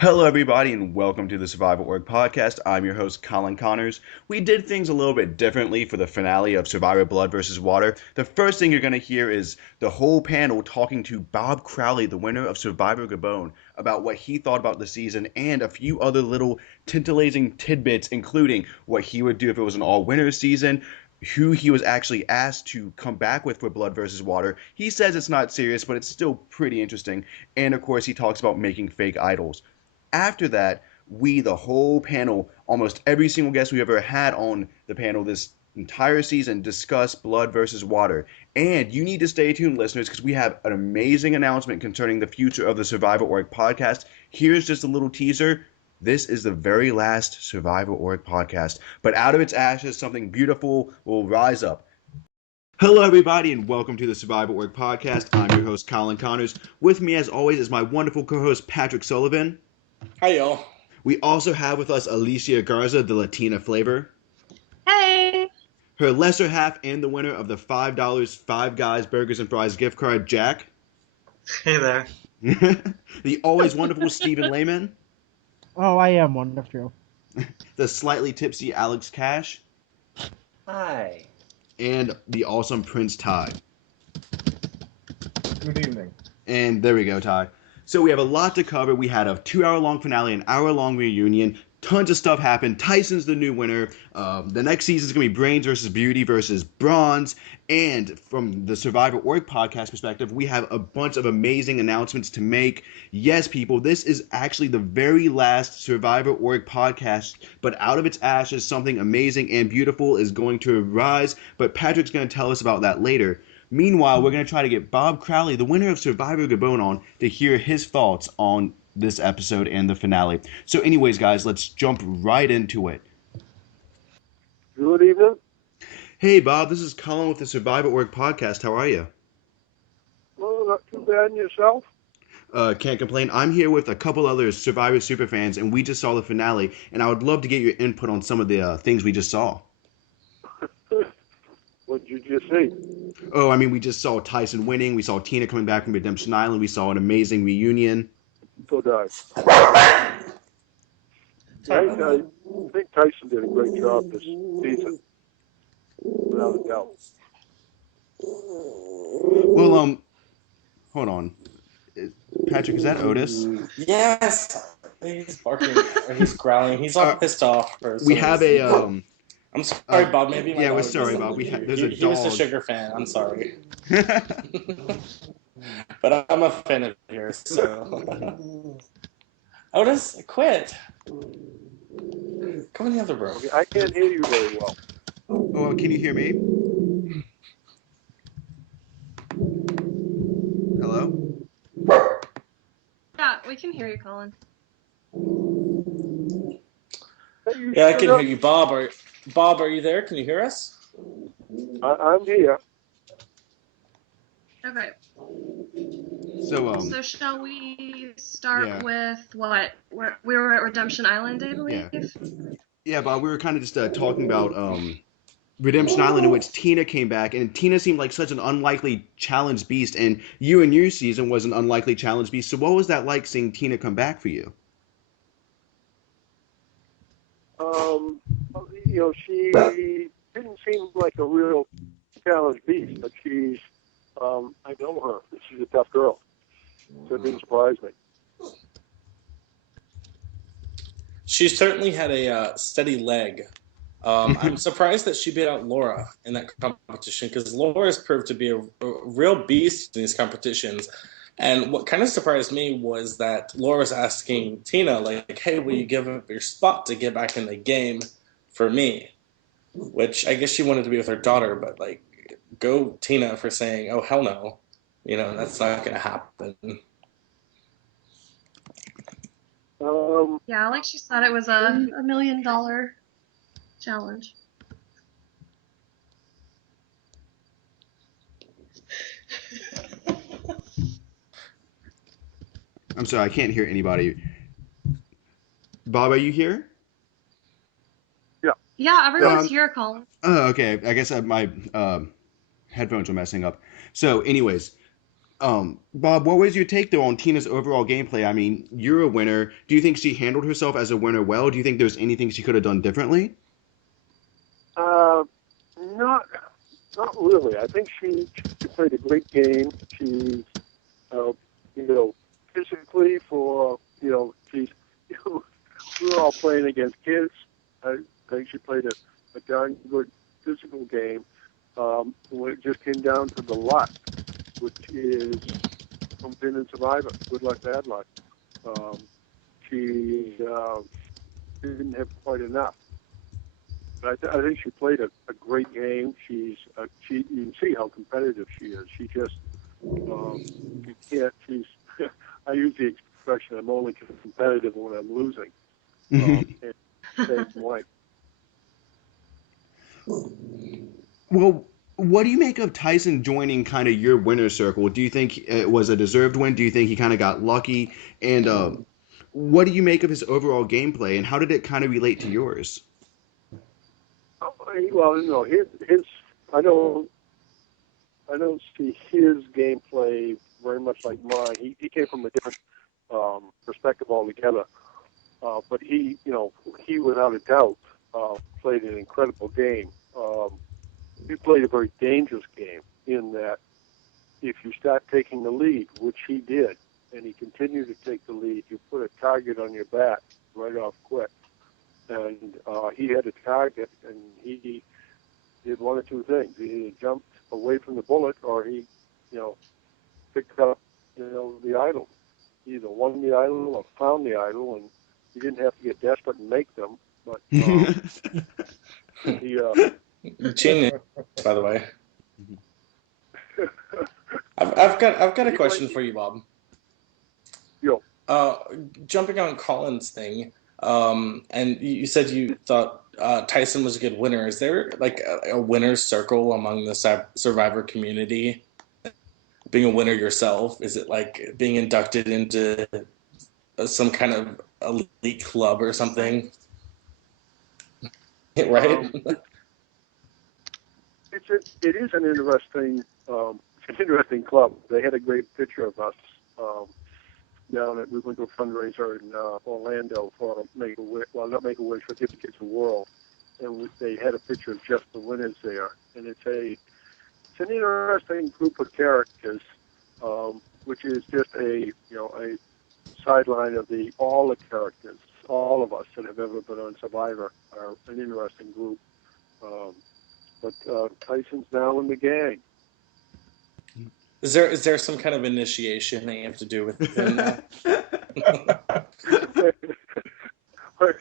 Hello, everybody, and welcome to the Survivor podcast. I'm your host, Colin Connors. We did things a little bit differently for the finale of Survivor Blood versus Water. The first thing you're going to hear is the whole panel talking to Bob Crowley, the winner of Survivor Gabon, about what he thought about the season and a few other little tantalizing tidbits, including what he would do if it was an all-winner season, who he was actually asked to come back with for Blood versus Water. He says it's not serious, but it's still pretty interesting. And of course, he talks about making fake idols. After that, we, the whole panel, almost every single guest we ever had on the panel this entire season, discuss Blood versus Water. And you need to stay tuned, listeners, because we have an amazing announcement concerning the future of the Survivor podcast. Here's just a little teaser. This is the very last Survivor podcast. But out of its ashes, something beautiful will rise up. Hello, everybody, and welcome to the Survivor podcast. I'm your host, Colin Connors. With me, as always, is my wonderful co-host, Patrick Sullivan. Hi, y'all. We also have with us Alicia Garza, the Latina flavor. Hey! Her lesser half and the winner of the $5 Five Guys Burgers and Fries gift card, Jack. Hey there. The always wonderful Stephen Lehman. Oh, I am wonderful. The slightly tipsy Alex Cash. Hi. And the awesome Prince Ty. Good evening. And there we go, Ty. So we have a lot to cover. We had a 2-hour-long finale, an hour-long reunion. Tons of stuff happened. Tyson's the new winner. The next season is going to be Brains versus Beauty versus Bronze. And from the Survivor Org podcast perspective, we have a bunch of amazing announcements to make. Yes, people, this is actually the very last Survivor Org podcast. But out of its ashes, something amazing and beautiful is going to arise. But Patrick's going to tell us about that later. Meanwhile, we're going to try to get Bob Crowley, the winner of Survivor Gabon, on to hear his thoughts on this episode and the finale. So anyways, guys, let's jump right into it. Good evening. Hey, Bob, this is Colin with the Survivor Org podcast. How are you? Well, not too bad. And yourself? Can't complain. I'm here with a couple other Survivor superfans, and we just saw the finale, and I would love to get your input on some of the things we just saw. What did you just see? Oh, I mean, we just saw Tyson winning. We saw Tina coming back from Redemption Island. We saw an amazing reunion. So dive. I think Tyson did a great job this season, without a doubt. Well, hold on. Patrick, is that Otis? Yes. He's barking. Or he's growling. He's all pissed off. We have a I'm sorry, Bob. Maybe my yeah, we're dog sorry, was- Bob. There's a dog. He was a sugar fan. I'm sorry. But I'm a fan of yours, so. Otis, quit. Come in the other room. Okay, I can't hear you very well. Oh, can you hear me? Hello? Yeah, we can hear you, Colin. Hey, you Yeah, I shut can up. hear you. Bob, are you there? Can you hear us? I'm here. Okay, So, so shall we start yeah. with what? We were at Redemption Island, I believe? yeah, Bob, we were kind of just talking about Redemption Island, in which Tina came back, and Tina seemed like such an unlikely challenge beast, and you and your season was an unlikely challenge beast. So what was that like seeing Tina come back for you? She didn't seem like a real challenge beast, but she's, I know her. She's a tough girl. So it didn't surprise me. She certainly had a steady leg. I'm surprised that she beat out Laura in that competition because Laura has proved to be a real beast in these competitions. And what kind of surprised me was that Laura's asking Tina, like, hey, will you give up your spot to get back in the game for me? Which I guess she wanted to be with her daughter, but, like, go Tina for saying, oh, hell no. That's not going to happen. Yeah, like she said, it was a $1 million challenge. I'm sorry, I can't hear anybody. Bob, are you here? Yeah, everyone's here, Colin. Oh, okay. I guess my headphones are messing up. So, anyways, Bob, what was your take though on Tina's overall gameplay? I mean, you're a winner. Do you think she handled herself as a winner well? Do you think there's anything she could have done differently? Uh, not not really. I think she played a great game. She's physically she's we were all playing against kids. I think she played a darn good physical game. When it just came down to the luck, which is from being in Survivor, good luck, bad luck. She didn't have quite enough. But I think she played a great game. You can see how competitive she is. She just you can't. I use the expression, "I'm only competitive when I'm losing." And same way. Well, what do you make of Tyson joining kind of your winner circle? Do you think it was a deserved win? Do you think he kind of got lucky? And what do you make of his overall gameplay? And how did it kind of relate to yours? Well, his I don't see his gameplay very much like mine. He came from a different perspective altogether. But he without a doubt played an incredible game. He played a very dangerous game in that if you start taking the lead, which he did, and he continued to take the lead, you put a target on your back right off quick. And he had a target, and he did one or two things. He either jumped away from the bullet, or he, picked up, the idol. He either won the idol or found the idol, and he didn't have to get desperate and make them. But he. Genius, by the way. I've got a question for you, Bob. Yo. Jumping on Colin's thing. And you said you thought Tyson was a good winner. Is there like a winner's circle among the Survivor community? Being a winner yourself, is it like being inducted into some kind of elite club or something? Right? It is an interesting club. They had a great picture of us down at, we went to a fundraiser in Orlando for not Make-A-Wish, but Give the Kids a World, and they had a picture of just the winners there. And it's an interesting group of characters, which is just a sideline of all the characters, all of us that have ever been on Survivor are an interesting group. But Tyson's now in the gang. Is there some kind of initiation that you have to do with him? What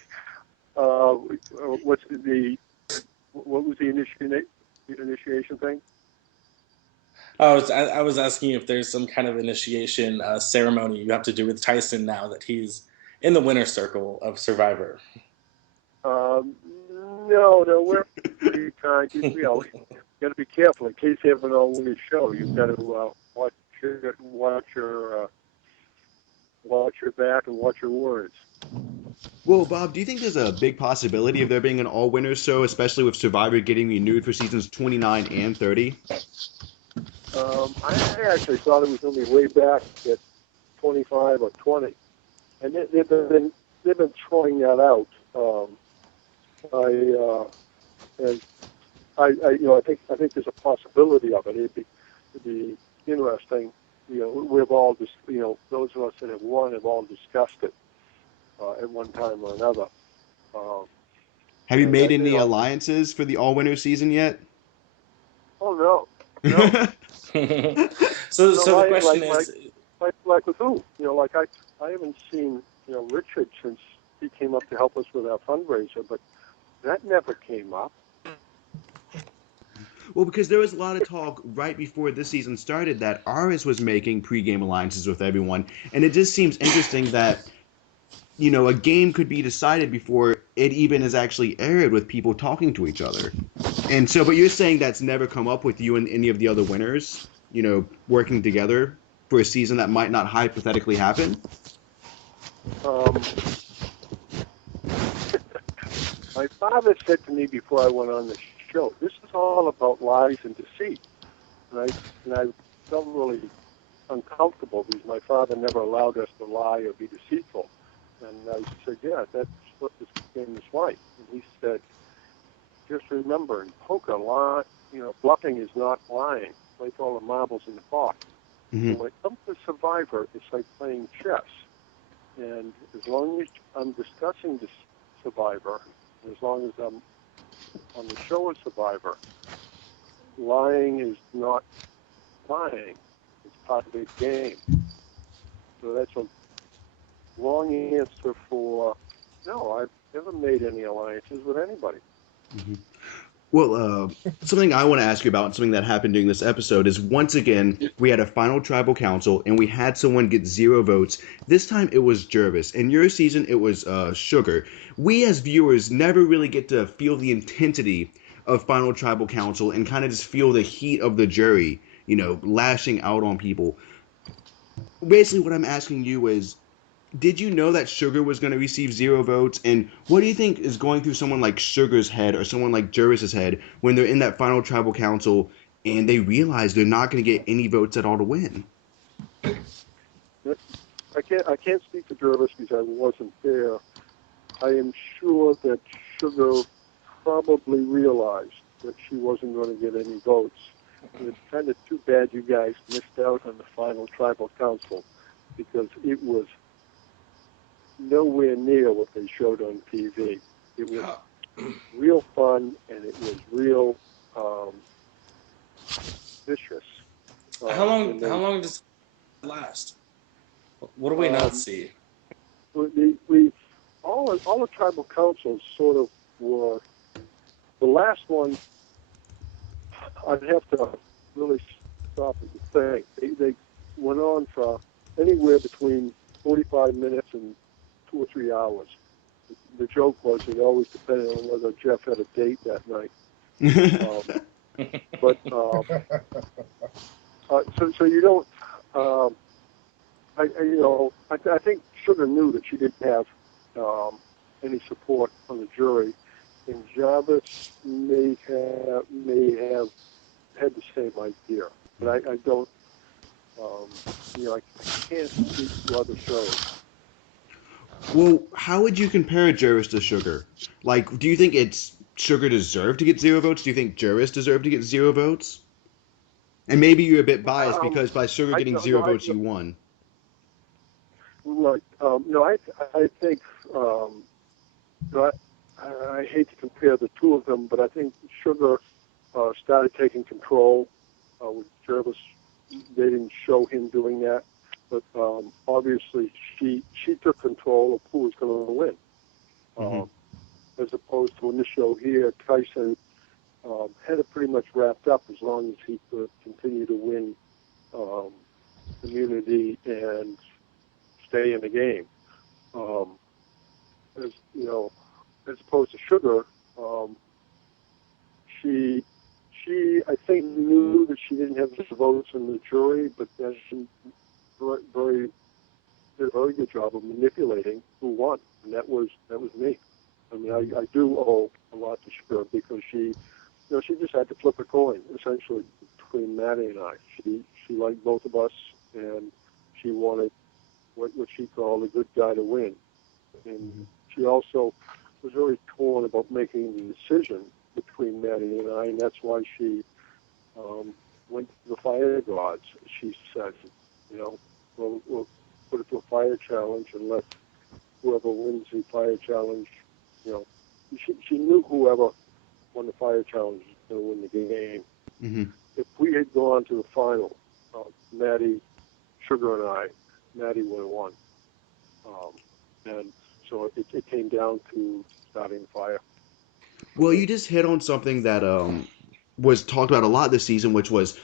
was the initiation thing? I was asking you if there's some kind of initiation ceremony you have to do with Tyson now that he's in the winner's circle of Survivor. No, we're pretty kind. You got to be careful in case you have an all-winning show. You've got to watch your back and watch your words. Well, Bob, do you think there's a big possibility of there being an all-winners show, especially with Survivor getting renewed for seasons 29 and 30? I actually thought it was going to be way back at 25 or 20, and they've been throwing that out. I think there's a possibility of it. It'd be interesting. We've all just, those of us that have won have all discussed it at one time or another. Have you made any alliances for the all-winners season yet? Oh no. So the question is, like with who? I haven't seen Richard since he came up to help us with our fundraiser, but that never came up. Well, because there was a lot of talk right before this season started that Aris was making pre-game alliances with everyone, and it just seems interesting that a game could be decided before it even is actually aired with people talking to each other. And so, but you're saying that's never come up with you and any of the other winners, working together for a season that might not hypothetically happen? My father said to me before I went on the show, this is all about lies and deceit. And I don't really uncomfortable because my father never allowed us to lie or be deceitful. And I said, yeah, that's what this game is like. And he said, just remember, in poker, bluffing is not lying. Place all the marbles in the pot. Mm-hmm. And when it comes to Survivor, it's like playing chess. And as long as I'm discussing this Survivor, as long as I'm on the show of Survivor, lying is not lying. It's part of the game. So that's a long answer for, no, I've never made any alliances with anybody. Mm-hmm. Well, something I want to ask you about, something that happened during this episode, is once again, we had a final tribal council, and we had someone get 0 votes. This time it was Jervis. In your season, it was Sugar. We as viewers never really get to feel the intensity of final tribal council and kind of just feel the heat of the jury, lashing out on people. Basically, what I'm asking you is, did you know that Sugar was going to receive 0 votes? And what do you think is going through someone like Sugar's head or someone like Jervis's head when they're in that final tribal council and they realize they're not going to get any votes at all to win? I can't speak for Jervis because I wasn't there. I am sure that Sugar probably realized that she wasn't going to get any votes. And it's kind of too bad you guys missed out on the final tribal council because it was nowhere near what they showed on TV. It was real fun and it was real vicious. How long does it last? What do we not see? We all the tribal councils sort of were. The last one, I'd have to really stop and think. They went on for anywhere between 45 minutes and 2 or 3 hours. The joke was it always depended on whether Jeff had a date that night. So you don't. I think Sugar knew that she didn't have any support on the jury, and Jarvis may have had the same idea, but I don't. I can't speak to other shows. Well, how would you compare Jervis to Sugar? Like, do you think Sugar deserved to get 0 votes? Do you think Jervis deserved to get 0 votes? And maybe you're a bit biased because by Sugar getting 0 votes, you won. Right. I think. I hate to compare the two of them, but I think Sugar started taking control with Jervis. They didn't show him doing that, but obviously she took control of who was going to win. As opposed to in the show here, Tyson had it pretty much wrapped up as long as he could continue to win immunity and stay in the game. As opposed to Sugar, she I think knew that she didn't have the votes in the jury, but then she did a very good job of manipulating who won, and that was me. I mean, I do owe a lot to Sugar because she just had to flip a coin essentially between Maddie and I. She liked both of us, and she wanted what she called a good guy to win. And she also was very torn about making the decision between Maddie and I, and that's why she went to the fire gods. She said, we'll put it to a fire challenge and let whoever wins the fire challenge, she knew whoever won the fire challenge was going to win the game. Mm-hmm. If we had gone to the final, Maddie, Sugar, and I, Maddie would have won. And so it came down to starting the fire. Well, you just hit on something that was talked about a lot this season, which was,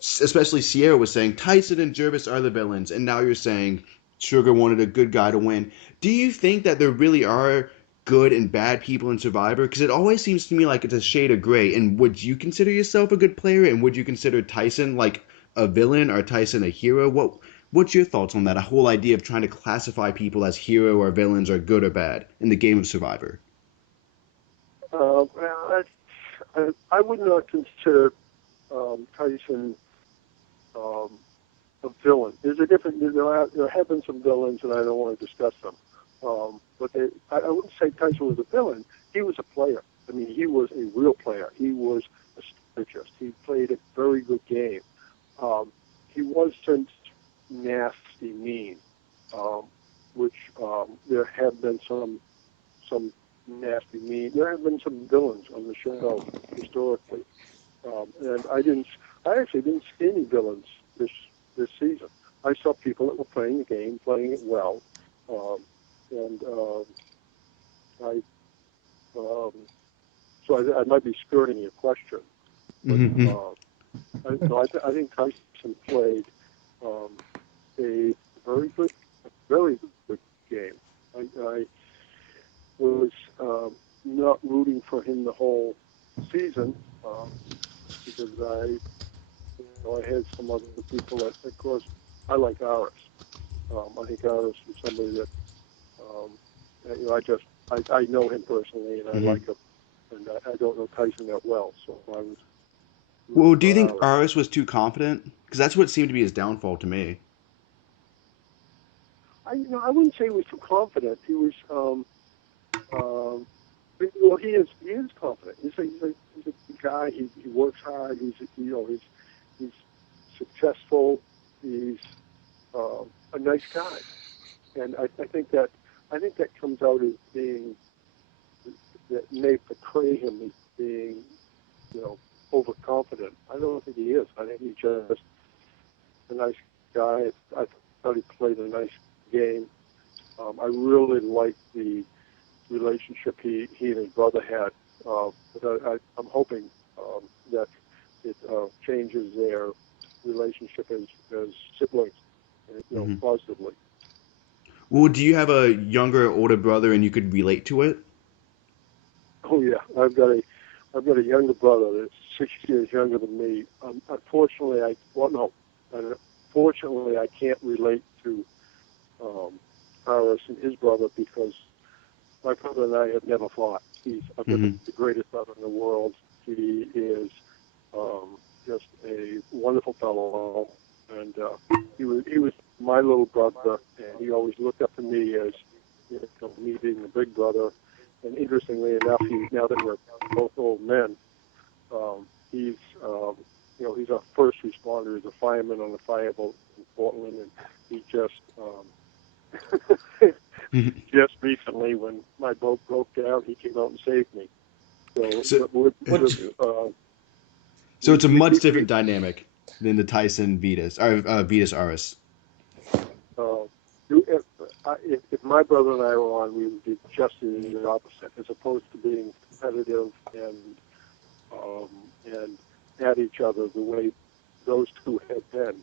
especially Sierra was saying Tyson and Jervis are the villains, and now you're saying Sugar wanted a good guy to win. Do you think that there really are good and bad people in Survivor? Because it always seems to me like it's a shade of gray. And would you consider yourself a good player? And would you consider Tyson like a villain or Tyson a hero? What's your thoughts on that? A whole idea of trying to classify people as hero or villains or good or bad in the game of Survivor. I would not consider Tyson villain. There's a different. There have been some villains, and I don't want to discuss them. But I wouldn't say Tyson was a villain. He was a player. I mean, he was a real player. He was a strategist. He played a very good game. He wasn't nasty mean, which there have been some nasty mean. There have been some villains on the show historically, and I actually didn't see any villains this season. I saw people that were playing the game, playing it well, and so I might be skirting your question, but I think Tyson played a very good game. I was not rooting for him the whole season because I had some other people that, of course, I like Aris. I think Aris is somebody that I know him personally and I like him, and I don't know Tyson that well, so I was. Well, do you think Aris was too confident? Because that's what seemed to be his downfall to me. I wouldn't say he was too confident. He was, well, he is confident. He's a guy. He works hard. He's successful. He's a nice guy, and I think that comes out as being that may portray him as being, overconfident. I don't think he is. I think he's just a nice guy. I thought he played a nice game. I really liked the relationship he and his brother had. But I'm hoping that it changes their relationship as siblings, positively. Well, do you have a younger or older brother and you could relate to it? Oh yeah, I've got a younger brother that's 6 years younger than me. Unfortunately, I can't relate to Aris and his brother because my brother and I have never fought. He's the greatest brother in the world. He is just a wonderful fellow, and he was my little brother, and he always looked up to me as me being the big brother. And interestingly enough, now that we're both old men, he's a first responder. He's a fireman on a fireboat in Portland, and he just just recently, when my boat broke down, he came out and saved me. So it's a much different dynamic than the Tyson Vitas or Vitas Aris. If my brother and I were on, we would be just the opposite, as opposed to being competitive and at each other the way those two have been.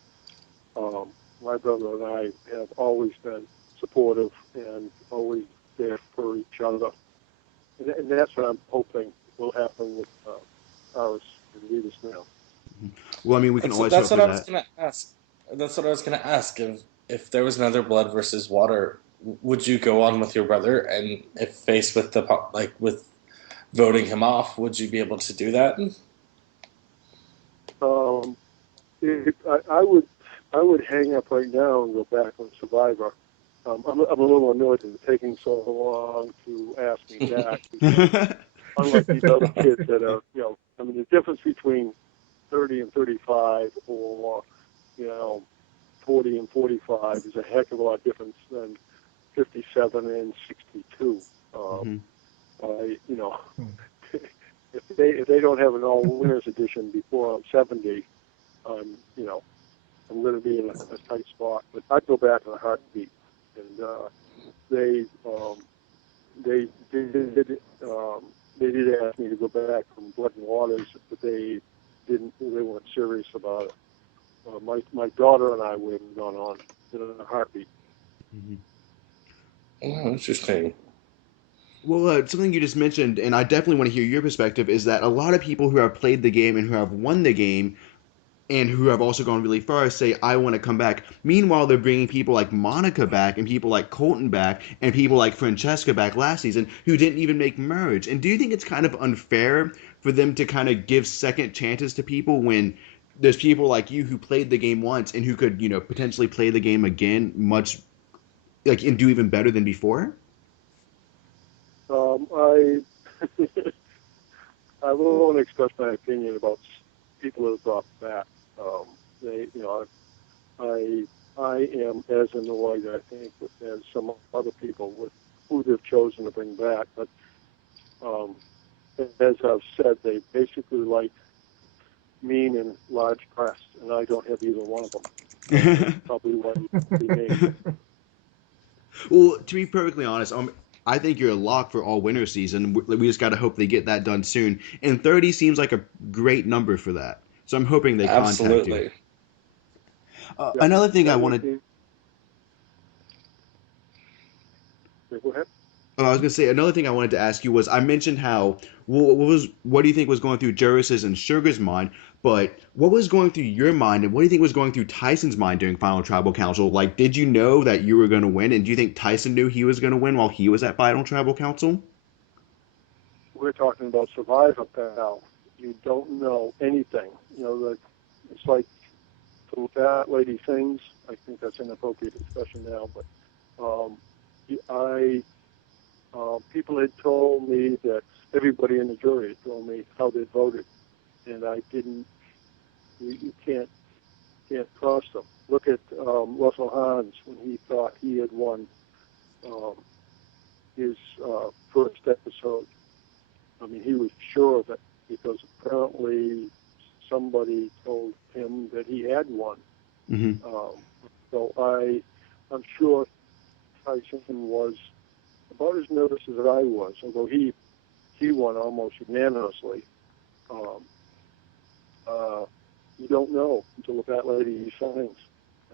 My brother and I have always been supportive and always there for each other, and that's what I'm hoping will happen with Aris and Vitas now. Well, I mean, we can always hope for that. That's what I was going to ask. That's what I was going to ask. If there was another blood versus water, would you go on with your brother? And if faced with with voting him off, would you be able to do that? I would hang up right now and go back on Survivor. I'm a little annoyed that it's taking so long to ask me back. Unlike these other kids that are, the difference between 30 and 35 or, 40 and 45 is a heck of a lot different than 57 and 62. If they don't have an all winners edition before I'm 70, I'm going to be in a tight spot. But I'd go back in a heartbeat. And they did ask me to go back from Blood and Waters, but they weren't serious about it. My daughter and I would have gone on in a heartbeat. Oh, interesting. Well, something you just mentioned, and I definitely want to hear your perspective, is that a lot of people who have played the game and who have won the game and who have also gone really far say, I want to come back. Meanwhile, they're bringing people like Monica back and people like Colton back and people like Francesca back last season who didn't even make merge. And do you think it's kind of unfair for them to kind of give second chances to people when there's people like you who played the game once and who could, potentially play the game again much, like, and do even better than before? I I will only express my opinion about people that have dropped back. They, I am as annoyed, I think, as some other people with who they've chosen to bring back. But as I've said, they basically like mean and large breasts, and I don't have either one of them. That's probably what they made. Well, to be perfectly honest, I think you're a lock for all winter season. We just got to hope they get that done soon. And 30 seems like a great number for that. So I'm hoping they contact you. Absolutely. Another thing I wanted. Go ahead. I was going to say, another thing I wanted to ask you was, I mentioned how, what do you think was going through Juris's and Sugar's mind, but what was going through your mind, and what do you think was going through Tyson's mind during Final Tribal Council? Like, did you know that you were going to win, and do you think Tyson knew he was going to win while he was at Final Tribal Council? We're talking about Survivor now. You don't know anything. It's like the fat lady things. I think that's an inappropriate expression now, but people had told me that everybody in the jury had told me how they voted, and I didn't. You can't trust them. Look at Russell Hans when he thought he had won his first episode. I mean, he was sure of it because apparently somebody told him that he had won. Mm-hmm. So I'm sure Tyson was about as nervous as I was, although he won almost unanimously. You don't know until the fat lady signs.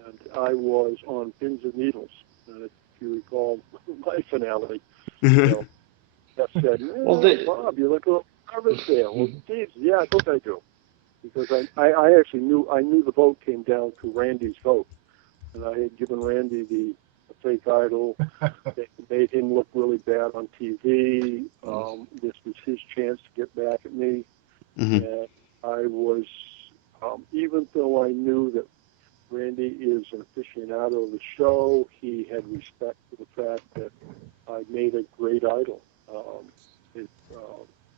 And I was on pins and needles. And if you recall my finale, Jeff said, Bob, you look a little nervous there. Well, geez, yeah, I think I do. Because I actually knew the vote came down to Randy's vote. And I had given Randy the fake idol. It made him look really bad on TV. This was his chance to get back at me. Mm-hmm. And I was, even though I knew that Randy is an aficionado of the show, he had respect for the fact that I made a great idol.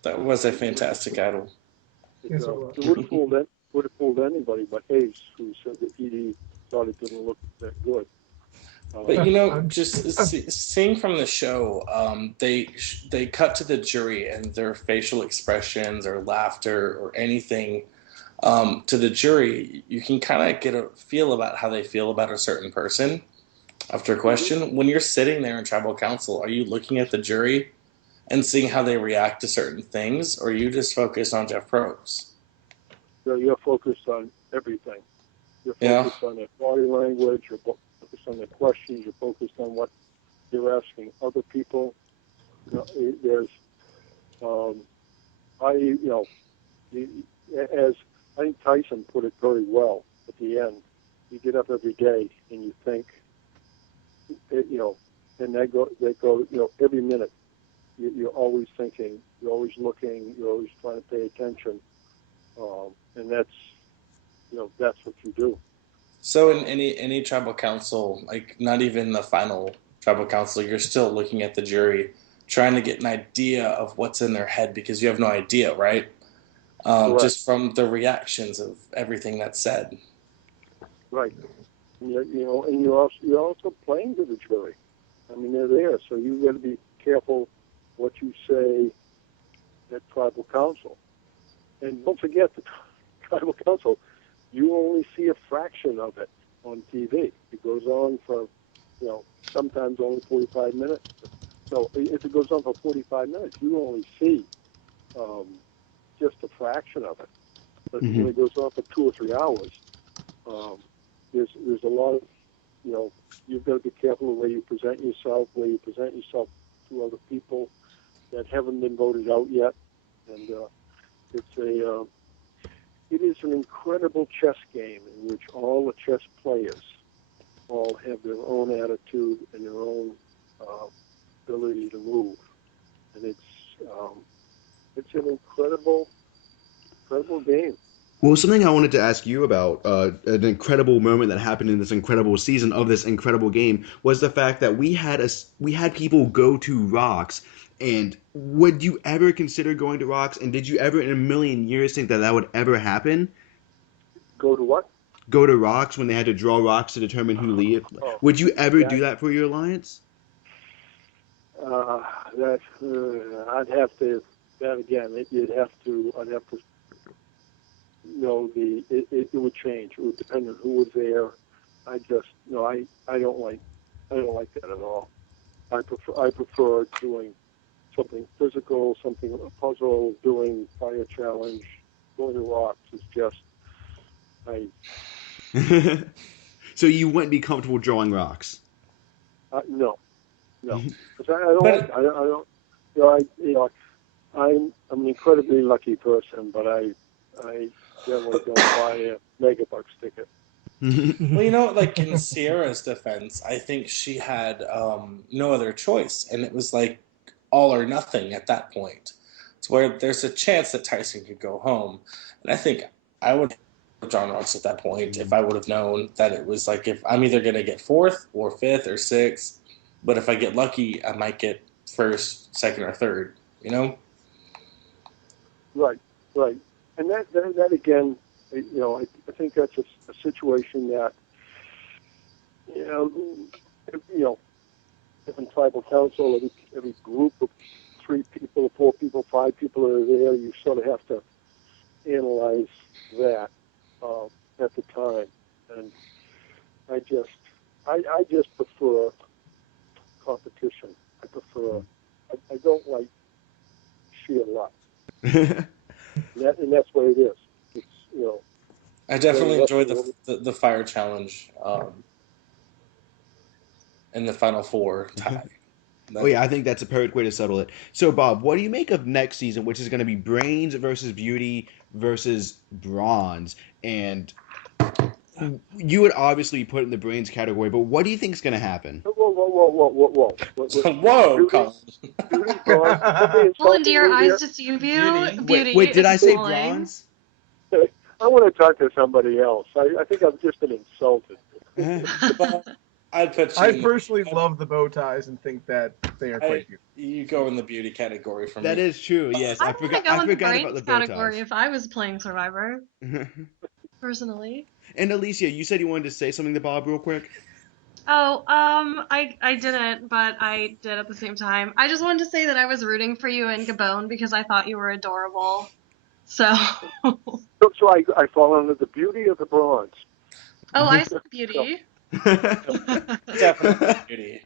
That was a fantastic idol. It would have fooled anybody but Hayes, who said that he thought it didn't look that good. But just seeing from the show, they cut to the jury and their facial expressions or laughter or anything to the jury, you can kind of get a feel about how they feel about a certain person after a question. When you're sitting there in tribal council, are you looking at the jury and seeing how they react to certain things, or are you just focused on Jeff Probst? So you're focused on everything. You're focused on their body language. You're focused on their questions. You're focused on what you're asking other people. As I think Tyson put it very well at the end. You get up every day and you think, and they go, every minute. You're always thinking. You're always looking. You're always trying to pay attention, and that's what you do. So in any tribal council, like not even the final tribal council, you're still looking at the jury, trying to get an idea of what's in their head because you have no idea, right? Just from the reactions of everything that's said. Right. And you're also playing to the jury. I mean, they're there, so you got to be careful what you say at tribal council. And don't forget, the tribal council, you only see a fraction of it on TV. It goes on for, sometimes only 45 minutes. So if it goes on for 45 minutes, you only see just a fraction of it. But when it goes on for 2 or 3 hours, there's a lot of, you've got to be careful of where you present yourself to other people that haven't been voted out yet. And it is an incredible chess game in which all the chess players all have their own attitude and their own ability to move. And it's an incredible game. Well, something I wanted to ask you about, an incredible moment that happened in this incredible season of this incredible game, was the fact that we had people go to Rocks. And would you ever consider going to Rocks? And did you ever, in a million years, think that that would ever happen? Go to what? Go to Rocks when they had to draw rocks to determine who lead? Oh, Would you ever that, do that for your alliance? that I'd have to. That again, I'd have to know it would change. It would depend on who was there. I just no. I don't like that at all. I prefer doing something physical, something a puzzle, doing fire challenge, going to Rocks is just I. So you wouldn't be comfortable drawing rocks? No, because I don't. But I don't. I'm an incredibly lucky person, but I generally don't buy a megabucks ticket. well, like in Sierra's defense, I think she had no other choice, and it was like all or nothing at that point. It's where there's a chance that Tyson could go home, and I think I would have drawn rocks at that point if I would have known that it was like if I'm either going to get fourth or fifth or sixth, but if I get lucky, I might get first, second, or third. Right, and that again, I think that's a situation that different tribal council, every group of 3 people, 4 people, 5 people that are there, you sort of have to analyze that at the time, and I just prefer competition. I don't like sheer luck. And that's what it is. It's I definitely enjoyed lucky. the fire challenge in the final 4 tie. Oh yeah, I think that's a perfect way to settle it. So Bob, what do you make of next season, which is going to be brains versus beauty versus bronze? And you would obviously be put in the brains category, but what do you think is going to happen? Whoa. Whoa, Colin. Beauty, bronze. Somebody Well, do insulting your me eyes here? deceive you? Beauty. Beauty Wait, did is I say falling. bronze? I want to talk to somebody else. I think I've just been insulted. Well, I'd put you I in personally love the bow ties and think that they are quite beautiful. you go in the beauty category for That me. is true. Yes, I I want to forgot. go I in the forgot about brains the bow category ties. if I was playing Survivor, personally. And Alicia, you said you wanted to say something to Bob real quick. Oh, I didn't, but I did at the same time. I just wanted to say that I was rooting for you in Gabon because I thought you were adorable. So, oh, So I fall under the beauty of the bronze. I saw Beauty. Definitely beauty.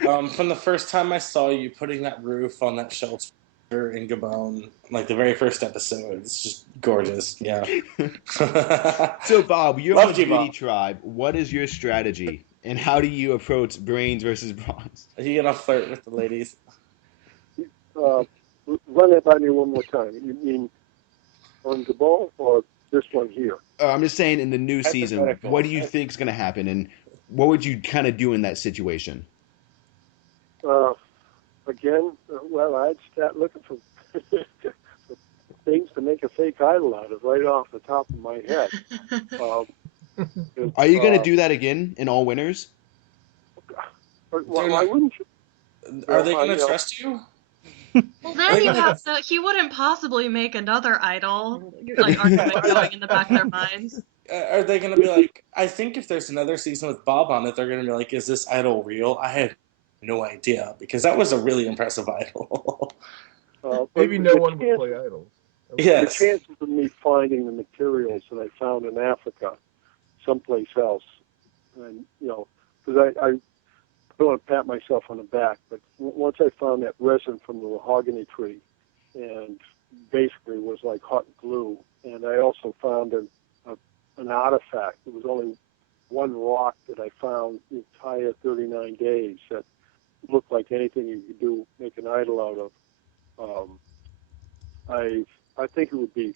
From the first time I saw you putting that roof on that shelter in Gabon, like the very first episode, it's just gorgeous. Yeah. So Bob, you're on Loved the you, beauty Bob. tribe. What is your strategy, and how do you approach brains versus bronze? Are you gonna flirt with the ladies? Run that by me one more time. You mean on Gabon or this one here? I'm just saying, in the new season, Hypothetical. what do you think is going to happen, and what would you kind of do in that situation? Again, well, I'd start looking for things to make a fake idol out of right off the top of my head. Are you going to do that again in All Winners? Well, I wouldn't. Are they gonna trust you? Well, then you have to. He wouldn't possibly make another idol. Like argument going in the back of their minds. Are they gonna be like? I think if there's another season with Bob on it, they're gonna be like, "Is this idol real?" I have no idea because that was a really impressive idol. Maybe no one would play idols. Yes. The chances of me finding the materials that I found in Africa, someplace else, and because I don't want to pat myself on the back, but once I found that resin from the mahogany tree, and basically was like hot glue, and I also found an artifact. It was only one rock that I found the entire 39 days that looked like anything you could do, make an idol out of. I think it would be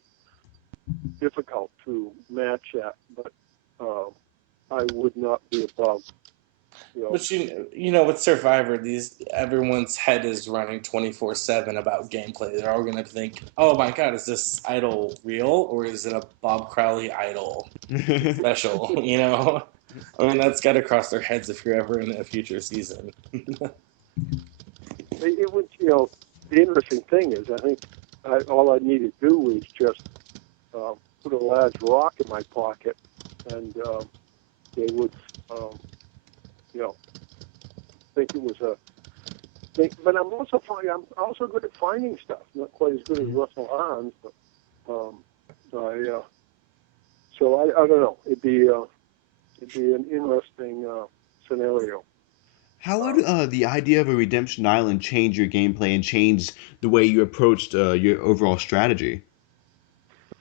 difficult to match that, but I would not be above But with Survivor, everyone's head is running 24/7 about gameplay. They're all gonna think, "Oh my God, is this idol real or is it a Bob Crowley idol special?" I mean, that's got to cross their heads if you're ever in a future season. It would, the interesting thing is, I think all I need to do is just put a large rock in my pocket, and they would, think it was a thing. But I'm also good at finding stuff. Not quite as good as Russell Hans, but I don't know. It'd be an interesting scenario. How would the idea of a redemption island change your gameplay and change the way you approached your overall strategy?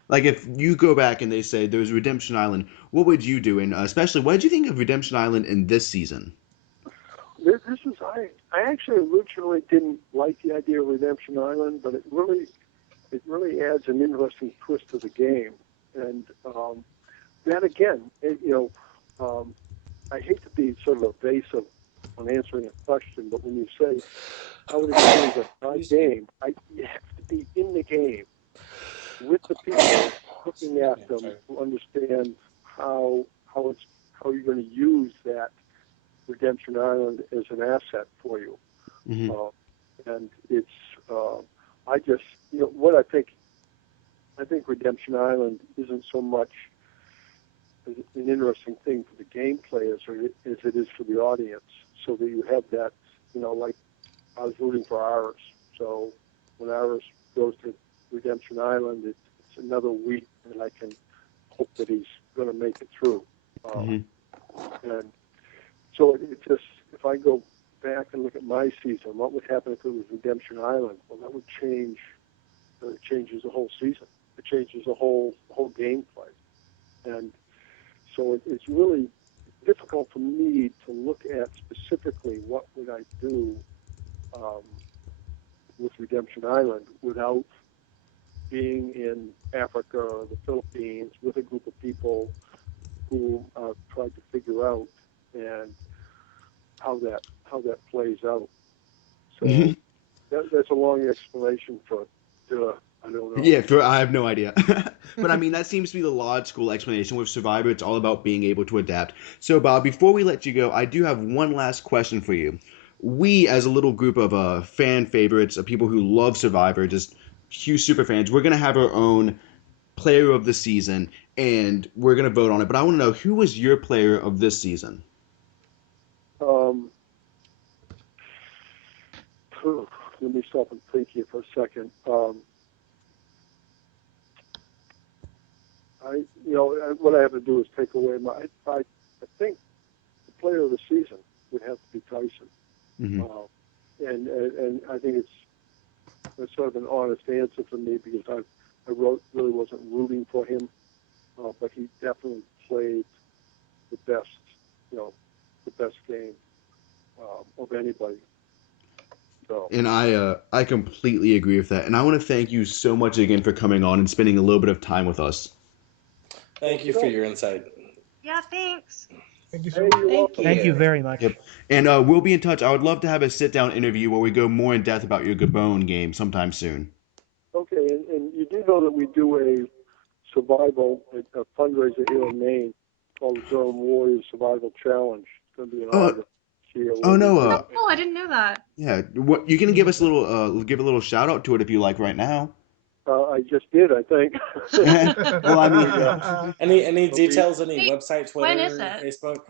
Like, if you go back and they say there's a redemption island, what would you do? And especially, what did you think of redemption island in this season? I actually originally didn't like the idea of Redemption Island, but it really adds an interesting twist to the game. And that again, I hate to be sort of evasive on answering a question, but when you say how would it change a game, you have to be in the game with the people, looking at them to understand how you're going to use that Redemption Island as an asset for you. Mm-hmm. And it's, what I think Redemption Island isn't so much an interesting thing for the game players as it is for the audience, so that you have that, like I was rooting for Iris. So when Iris goes to Redemption Island, it's another week and I can hope that he's going to make it through. And so it just, if I go back and look at my season, what would happen if it was Redemption Island? Well, that would change. It changes the whole season. It changes the whole gameplay. And so it's really difficult for me to look at specifically what would I do with Redemption Island without being in Africa or the Philippines with a group of people who tried to figure out and how that plays out. So that's a long explanation for I don't know. Yeah, I have no idea. But I mean, that seems to be the logical explanation. With Survivor, it's all about being able to adapt. So, Bob, before we let you go, I do have one last question for you. We, as a little group of fan favorites, of people who love Survivor, just huge super fans, we're going to have our own player of the season, and we're going to vote on it. But I want to know, who was your player of this season? Let me stop and think here for a second. What I have to do is take away I think the player of the season would have to be Tyson. Mm-hmm. And I think it's sort of an honest answer for me because I really wasn't rooting for him, but he definitely played the best game of anybody. So. And I completely agree with that. And I want to thank you so much again for coming on and spending a little bit of time with us. Thank you for your insight. Yeah, thanks. Thank you so much. Thank you very much. Yep. And we'll be in touch. I would love to have a sit-down interview where we go more in depth about your Gabon game sometime soon. Okay, and you do know that we do a fundraiser here in Maine called the Durham Warriors Survival Challenge. It's going to be in August. Oh no! Oh, I didn't know that. Yeah, what you can give us give a little shout out to it if you like right now. I just did, I think. Well, I mean, any details? Any website, Twitter, when is it? Facebook?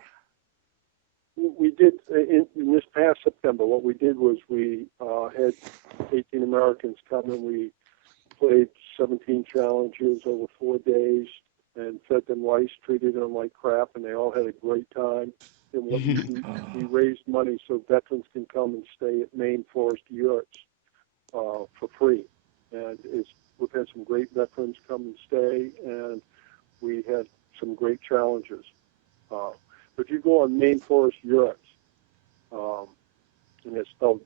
We did in this past September. What we did was we had 18 Americans come and we played 17 challenges over 4 days and fed them rice, treated them like crap, and they all had a great time. And we raised money so veterans can come and stay at Maine Forest Yurts for free. And we've had some great veterans come and stay, and we had some great challenges. If you go on Maine Forest Yurts, and it's spelled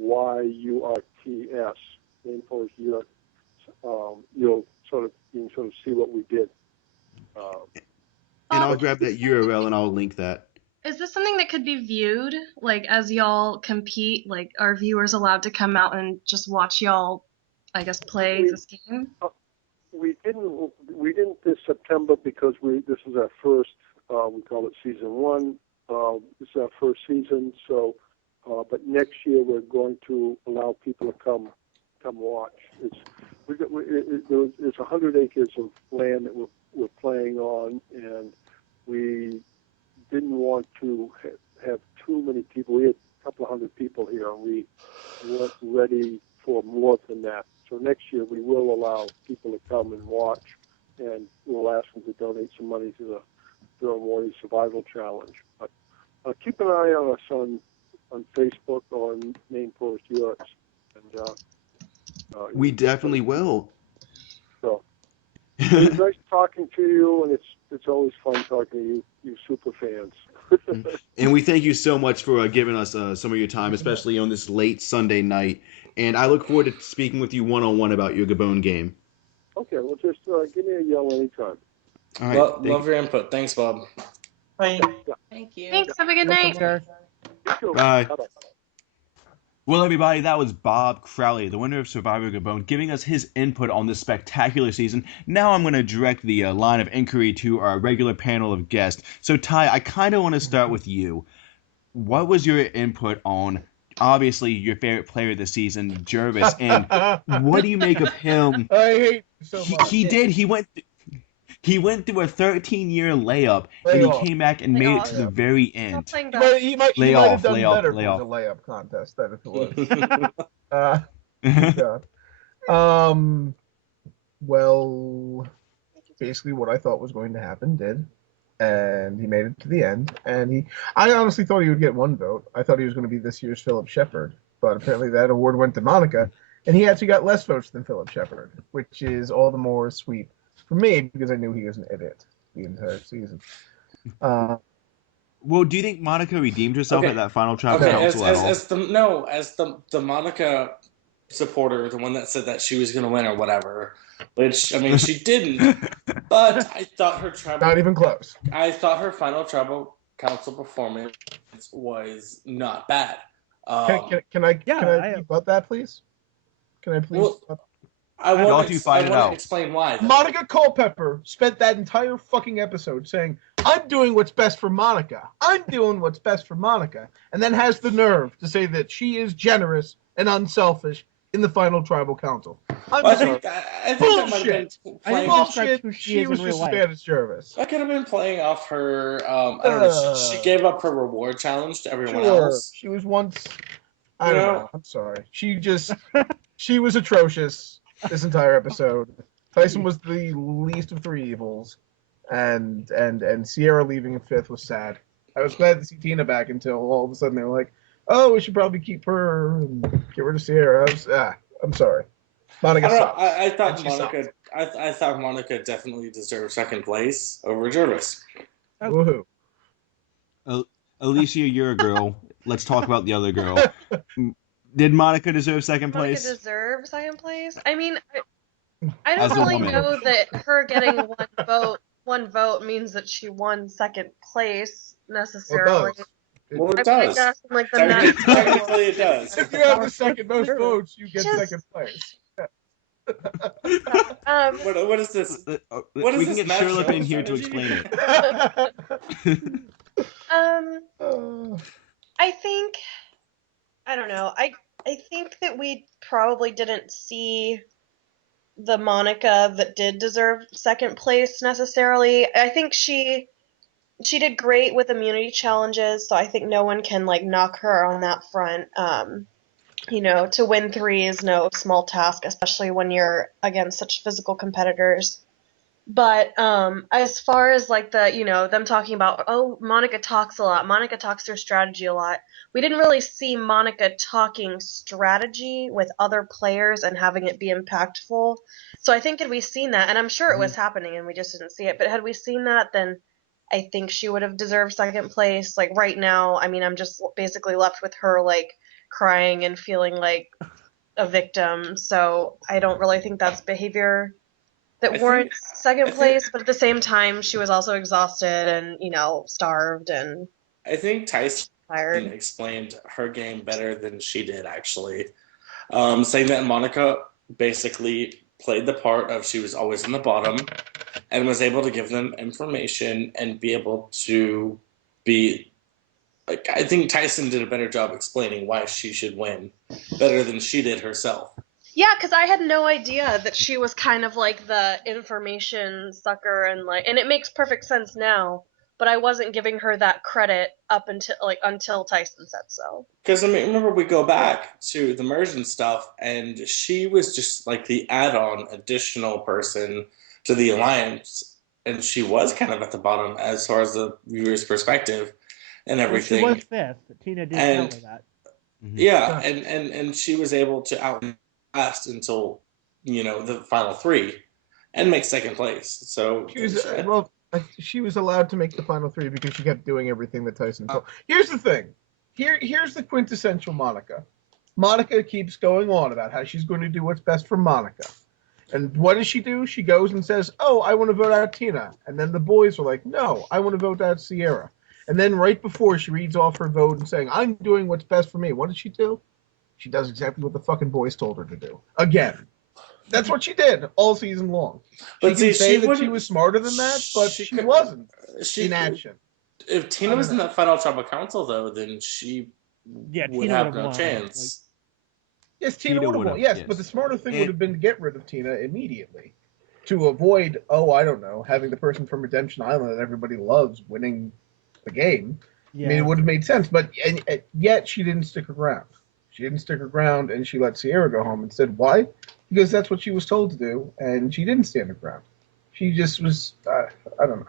YURTS, Maine Forest Yurts, you can sort of see what we did. And I'll grab that URL and I'll link that. Is this something that could be viewed, like, as y'all compete? Like, are viewers allowed to come out and just watch y'all, I guess, play this game? We didn't this September because this is our first. We call it season 1. This is our first season. So, but next year we're going to allow people to come watch. There's 100 acres of land that we're playing on, and we didn't want to have too many people. We had a couple of hundred people here, and we weren't ready for more than that. So next year we will allow people to come and watch, and we'll ask them to donate some money to the Durham Warriors Survival Challenge. But keep an eye on us on Facebook or on Maine Forest US. And we definitely will. So it's nice talking to you, and it's always fun talking to you super fans. And we thank you so much for giving us some of your time, especially on this late Sunday night. And I look forward to speaking with you one-on-one about your Gabon game. Okay, well, just give me a yell anytime. All right. Love your input. Thanks, Bob. Bye. Thank you. Thanks. Have a good night. Sir. Bye. Bye-bye. Well, everybody, that was Bob Crowley, the winner of Survivor Gabon, giving us his input on this spectacular season. Now I'm going to direct the line of inquiry to our regular panel of guests. So, Ty, I kind of want to start with you. What was your input on, obviously, your favorite player this season, Jervis, and what do you make of him? I hate you so much. He did. He went through a 13-year layup, and he came back and made it to the very end. Stop playing He basketball. might have done lay off, better if lay it was off. a layup contest than if it was. Yeah. Well, basically what I thought was going to happen did, and he made it to the end. And I honestly thought he would get 1 vote. I thought he was going to be this year's Philip Shepard, but apparently that award went to Monica, and he actually got less votes than Philip Shepard, which is all the more sweet for me because I knew he was an idiot the entire season. Well, do you think Monica redeemed herself Okay. at that final tribal Okay, council at all? as the Monica supporter, the one that said that she was going to win or whatever, which I mean she didn't, but I thought her Not even close. I thought her final tribal council performance was not bad. Can I rebut that, please? Can I please? Well, I Y'all want two to fight it out. explain why. Monica Culpepper spent that entire fucking episode saying, I'm doing what's best for Monica. I'm doing what's best for Monica. And then has the nerve to say that she is generous and unselfish in the final tribal council. I think that might have been Bullshit. playing. Bullshit. who she She is was in real just as life. bad as Jervis. That could have been playing off her. I don't know. She gave up her reward challenge to everyone else. She was once. I don't know. I'm sorry. She was atrocious this entire episode. Tyson was the least of 3 evils, and Sierra leaving in 5th was sad. I was glad to see Tina back until all of a sudden they were like, "Oh, we should probably keep her and get rid of Sierra." I'm sorry. Monica sucks. I thought And she Monica. I thought Monica definitely deserved 2nd place over Jervis. Woohoo. Alicia, you're a girl. Let's talk about the other girl. Did Monica deserve 2nd place? Monica deserves 2nd place. I mean, I As don't a really woman. know that her getting one vote means that she won 2nd place necessarily. Well, it I does. guess like the Technically, it does. If you have the 2nd most votes, you get Just- 2nd place. What is this? What is we this can get match Sherlock show in here to strategy? explain it. I think I don't know. I think that we probably didn't see the Monica that did deserve 2nd place necessarily. I think she did great with immunity challenges, so I think no one can like knock her on that front. To win 3 is no small task, especially when you're against such physical competitors. But as far as like them talking about, oh, Monica talks a lot, Monica talks her strategy a lot, we didn't really see Monica talking strategy with other players and having it be impactful. So I think had we seen that, and I'm sure it was happening and we just didn't see it, but had we seen that, then I think she would have deserved 2nd place. Like right now, I mean, I'm just basically left with her like crying and feeling like a victim. So I don't really think that's behavior that warrants 2nd place, but at the same time, she was also exhausted and, starved, and I think Tyson Tired. explained her game better than she did, actually. Saying that Monica basically played the part of she was always in the bottom and was able to give them information and be able to be like, I think Tyson did a better job explaining why she should win better than she did herself. Yeah, because I had no idea that she was kind of like the information sucker, and it makes perfect sense now. But I wasn't giving her that credit up until Tyson said so. Because I mean, remember we go back to the merge and stuff, and she was just like the add-on additional person to the alliance, and she was kind of at the bottom as far as the viewer's perspective and everything. Well, she was fifth. Tina did tell her that. Yeah, and she was able to outlast until the final three, and make second place. So she was allowed to make the final three because she kept doing everything that Tyson told. Here's the thing. Here's the quintessential Monica. Monica keeps going on about how she's going to do what's best for Monica. And what does she do? She goes and says, "Oh, I want to vote out Tina." And then the boys are like, "No, I want to vote out Sierra." And then right before she reads off her vote and saying, "I'm doing what's best for me," what does she do? She does exactly what the fucking boys told her to do. Again. That's what she did all season long. But she was smarter than that, but she wasn't in action. If Tina was in that final tribal council, though, then she would have no chance. Yes, Tina would have won. Yes, but the smarter thing would have been to get rid of Tina immediately. To avoid, I don't know, having the person from Redemption Island that everybody loves winning the game. Yeah. I mean, it would have made sense, but yet she didn't stick around. She didn't stick her ground, and she let Sierra go home and said, why? Because that's what she was told to do, and she didn't stand her ground. She just was, I don't know.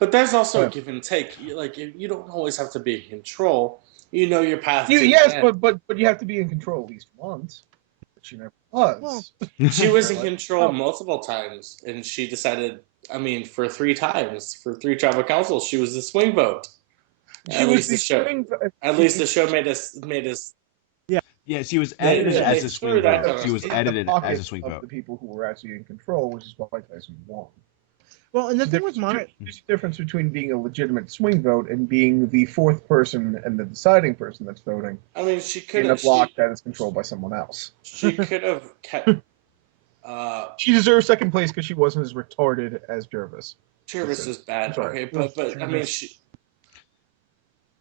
But there's also a give and take. Like, you don't always have to be in control. You know your path. Yes, but you have to be in control at least once. But she never was. Well, she was in control multiple times, and she decided, for 3 times, for 3 tribal councils, she was the swing vote. At least the show made us. Yeah, she was edited as a swing vote. She was edited as a swing vote. The people who were actually in control, which is why Tyson won. Well, and the thing with there's a difference between being a legitimate swing vote and being the 4th person and the deciding person that's voting. She could have block that is controlled by someone else. She could have kept. She deserves second place because she wasn't as retarded as Jervis. Jervis was bad. Okay, but she.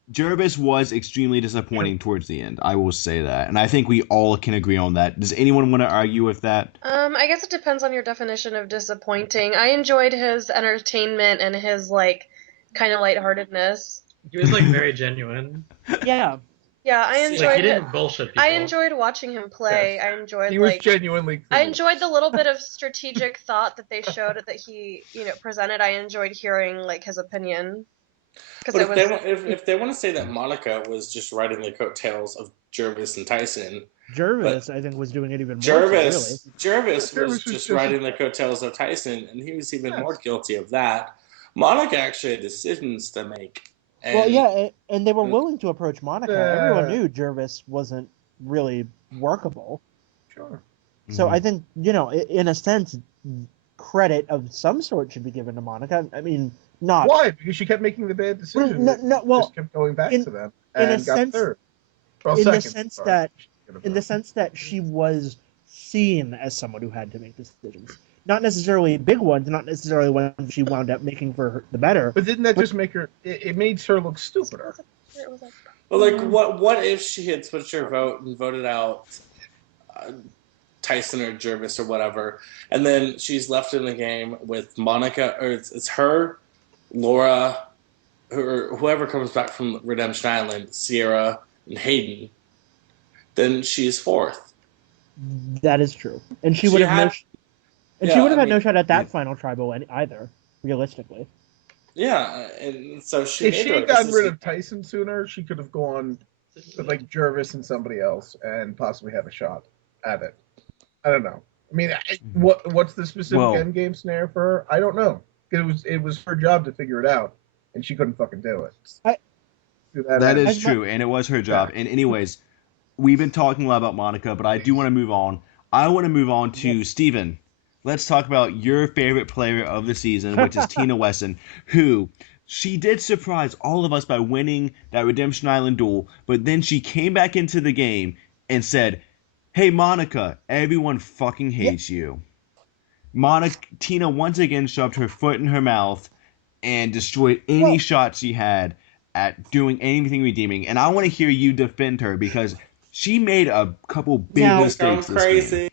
Jervis was extremely disappointing towards the end. I will say that. And I think we all can agree on that. Does anyone want to argue with that? I guess it depends on your definition of disappointing. I enjoyed his entertainment and his, kind of lightheartedness. He was, very genuine. Yeah. Yeah, I enjoyed he didn't bullshit people. I enjoyed watching him play. Yes. I enjoyed, he was genuinely cool. I enjoyed the little bit of strategic thought that they showed that he, presented. I enjoyed hearing, his opinion. But if they want to say that Monica was just riding the coattails of Jervis and Tyson, Jervis, I think, was doing it even more. Jervis was just riding the coattails of Tyson, and he was even more guilty of that. Monica actually had decisions to make. And they were willing to approach Monica. Everyone knew Jervis wasn't really workable. Sure. So I think, in a sense, credit of some sort should be given to Monica. Not why? Because she kept making the bad decisions. Just kept going back to them and got third. In the sense that she was seen as someone who had to make decisions, not necessarily big ones, not necessarily ones she wound up making for the better. But didn't that just make her? It made her look stupider. Well, what if she had switched her vote and voted out Tyson or Jervis or whatever, and then she's left in the game with Monica, or it's her, Laura, or whoever comes back from Redemption Island, Sierra, and Hayden, then she's 4th. That is true, and she would have had no shot at that final tribal either, realistically. Yeah, and so if she had gotten rid of Tyson sooner, she could have gone with Jervis and somebody else and possibly have a shot at it. I don't know. What's the specific end game scenario for her? I don't know. It was her job to figure it out, and she couldn't fucking do it. That is true, and it was her job. And anyways, we've been talking a lot about Monica, but I do want to move on. I want to move on to Steven. Let's talk about your favorite player of the season, which is Tina Wesson, who she did surprise all of us by winning that Redemption Island duel, but then she came back into the game and said, "Hey, Monica, everyone fucking hates you." Tina once again shoved her foot in her mouth and destroyed any shot she had at doing anything redeeming. And I want to hear you defend her because she made a couple big mistakes this game.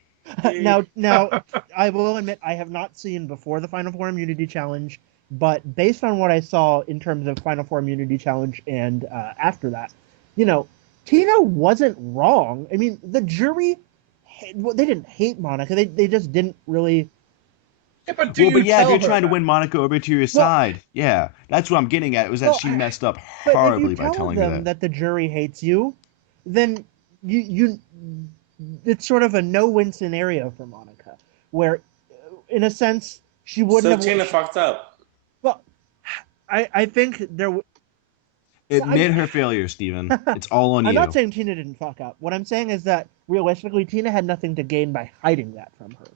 Now, I will admit I have not seen before the Final Four Immunity Challenge, but based on what I saw in terms of Final Four Immunity Challenge and after that, Tina wasn't wrong. I mean, the jury, they didn't hate Monica. They just didn't really... Yeah, but if you're trying to win Monica over to your side, yeah, that's what I'm getting at. Was that she messed up horribly by telling them that the jury hates you, then you it's sort of a no-win scenario for Monica, where, in a sense, she wouldn't have. So Tina fucked up. Well, I think there. Admit her failure, Steven. It's all on you. I'm not saying Tina didn't fuck up. What I'm saying is that realistically, Tina had nothing to gain by hiding that from her.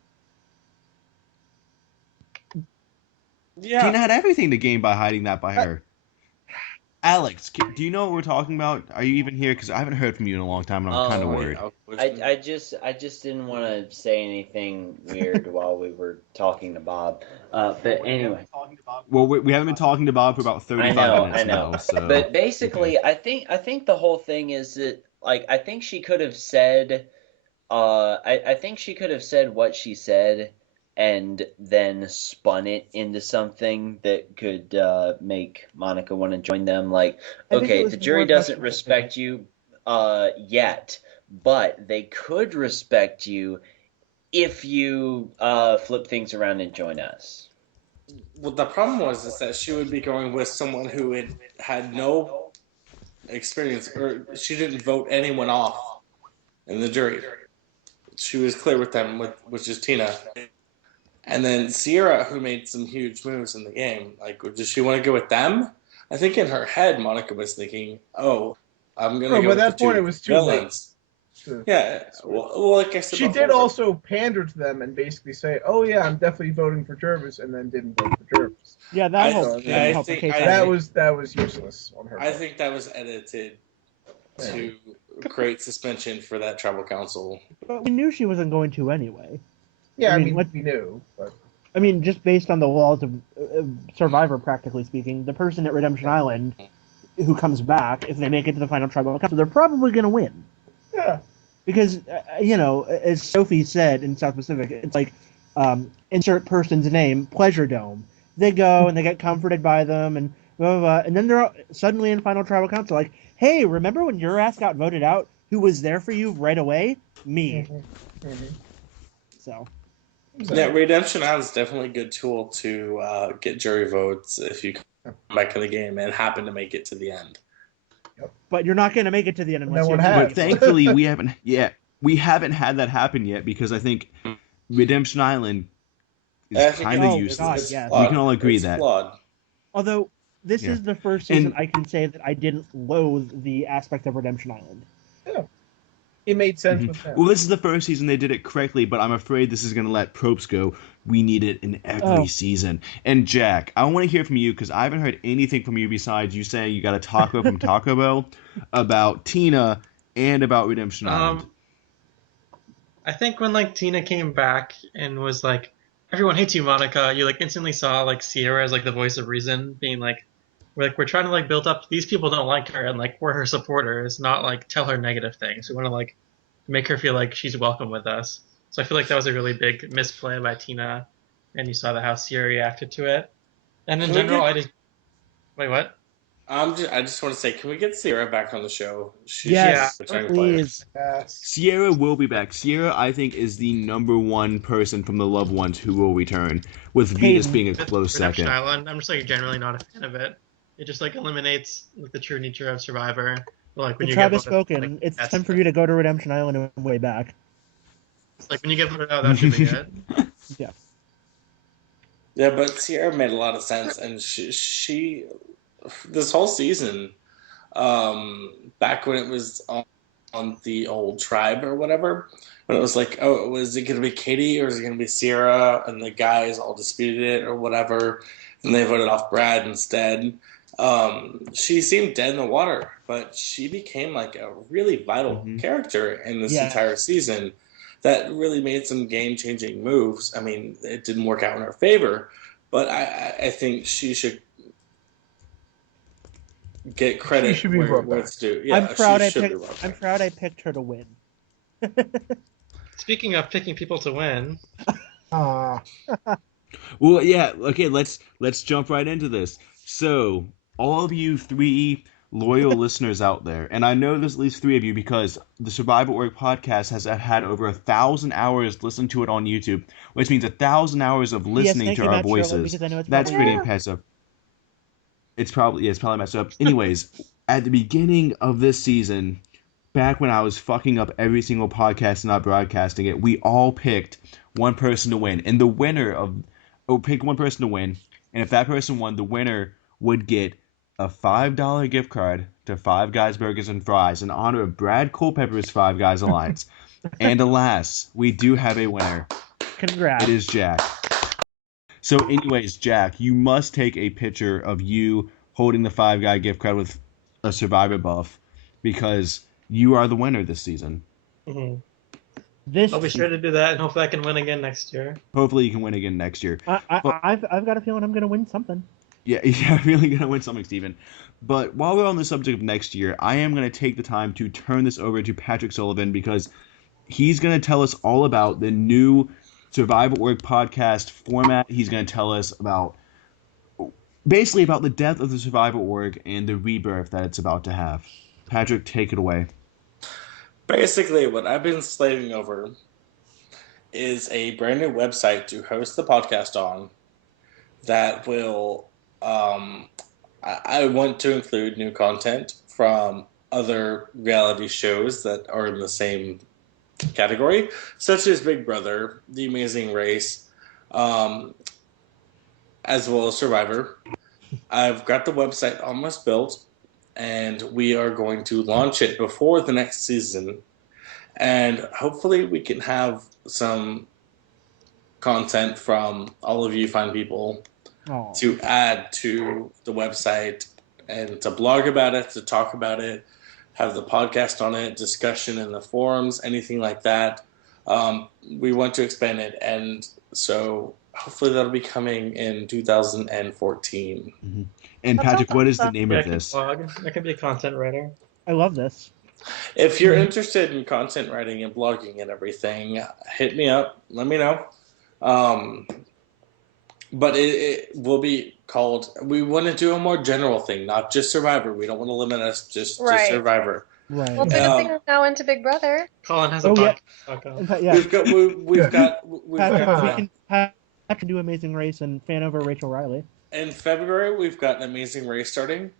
Yeah. Tina had everything to gain by hiding that by her. Alex, do you know what we're talking about? Are you even here? Because I haven't heard from you in a long time, and I'm kind of worried. I just didn't want to say anything weird while we were talking to Bob. But anyway. Well, we haven't been talking to Bob for about 35 minutes now. So. But basically, I think the whole thing is that, like, I think she could have said, I think she could have said what she said, and then spun it into something that could make Monica want to join them. Like, okay, the jury doesn't respect you yet, but they could respect you if you flip things around and join us. Well, the problem is that she would be going with someone who had no experience, or she didn't vote anyone off in the jury. She was clear with them, which is Tina. And then Sierra, who made some huge moves in the game, like, does she want to go with them? I think in her head, Monica was thinking, "Oh, I'm going to go with that the point, two it was too villains." late. Yeah, well, like I said, she did also pander to them and basically say, "Oh yeah, I'm definitely voting for Jervis," and then didn't vote for Jervis. Yeah, that was useless on her part. I think that was edited to create suspension for that tribal council. But we knew she wasn't going to anyway. Yeah, I mean we knew, but I mean, just based on the laws of Survivor, practically speaking, the person at Redemption Island who comes back, if they make it to the final tribal council, they're probably going to win. Yeah. Because, as Sophie said in South Pacific, it's like, insert person's name, Pleasure Dome. They go and they get comforted by them and blah, blah, blah, and then they're suddenly in final tribal council like, hey, remember when your ass got voted out? Who was there for you right away? Me. Mm-hmm. So... Yeah, Redemption Island is definitely a good tool to get jury votes if you come back in the game and happen to make it to the end. But you're not going to make it to the end unless you. But thankfully, we haven't had that happen yet because I think Redemption Island is kind of useless. Yes. We can all agree it's that. Flawed. Although this is the first season I can say that I didn't loathe the aspect of Redemption Island. Yeah. It made sense with them. Well, this is the first season they did it correctly, but I'm afraid this is going to let Probst go. We need it in every season. And Jack, I want to hear from you because I haven't heard anything from you besides you saying you got a taco from Taco Bell about Tina and about Redemption Island. I think when Tina came back and was like, "Everyone hates you, Monica," you instantly saw Sierra as the voice of reason, being we're trying to build up. These people don't like her, and we're her supporters, not tell her negative things. We want to make her feel like she's welcome with us. So I feel like that was a really big misplay by Tina, and you saw how Sierra reacted to it. And in general, wait, what? I just want to say, can we get Sierra back on the show? Yes, please. Sierra will be back. Sierra, I think, is the number one person from the Loved Ones who will return, with Venus being a close second. Island, I'm just generally not a fan of it. It just eliminates the true nature of Survivor. When the tribe has spoken. It's time for you to go to Redemption Island and way back. It's when you get voted out, that should be good. Yeah. Yeah, but Sierra made a lot of sense, and she this whole season, back when it was on the old tribe or whatever, when it was was it going to be Katie or is it going to be Sierra, and the guys all disputed it or whatever. and they voted off Brad instead. She seemed dead in the water, but she became like a really vital character in this entire season that really made some game-changing moves. I mean, it didn't work out in her favor, but I think she should get credit She should be where brought it's due. I'm Yeah, proud she I should be picked. brought I'm back. proud I picked her to win. Speaking of picking people to win, Ah, Well, yeah. Okay, let's jump right into this. So, all of you three loyal listeners out there, and I know there's at least three of you because the Survivor Org podcast has had over 1,000 hours listened to it on YouTube, which means 1,000 hours of listening thank to you, our Matt Shirley, voices. because I know it's That's probably pretty impressive. It's probably messed up. Anyways, at the beginning of this season, back when I was fucking up every single podcast and not broadcasting it, we all picked one person to win, and the winner of pick one person to win, and if that person won, the winner would get a $5 gift card to Five Guys Burgers and Fries in honor of Brad Culpepper's Five Guys Alliance. And alas, we do have a winner. Congrats. It is Jack. So anyways, Jack, you must take a picture of you holding the Five Guy gift card with a Survivor buff because you are the winner this season. This I'll be sure to do that, and hopefully I can win again next year. Hopefully you can win again next year. I've got a feeling I'm going to win something. Yeah, really gonna win something, Steven. But while we're on the subject of next year, I am gonna take the time to turn this over to Patrick Sullivan because he's gonna tell us all about the new Survivor Org podcast format. He's gonna tell us about basically about the death of the Survivor Org and the rebirth that it's about to have. Patrick, take it away. Basically, what I've been slaving over is a brand new website to host the podcast on that will, I want to include new content from other reality shows that are in the same category, such as Big Brother, The Amazing Race, as well as Survivor. I've got the website almost built, and we are going to launch it before the next season. And hopefully we can have some content from all of you fine people to add to the website and to blog about it, to talk about it, have the podcast on it, discussion in the forums, anything like that. We want to expand it, and so hopefully that'll be coming in 2014. Mm-hmm. And Patrick, what is the name of this? I can be a content writer. I love this. If you're interested in content writing and blogging and everything, hit me up. Let me know. But it will be called, we want to do a more general thing, not just Survivor. We don't want to limit us just to Survivor. Right. Well, it's a good thing we're now into Big Brother. Colin has a podcast. Yeah. We've got Patrick can do Amazing Race and fan over Rachel Riley. in February, we've got an Amazing Race starting.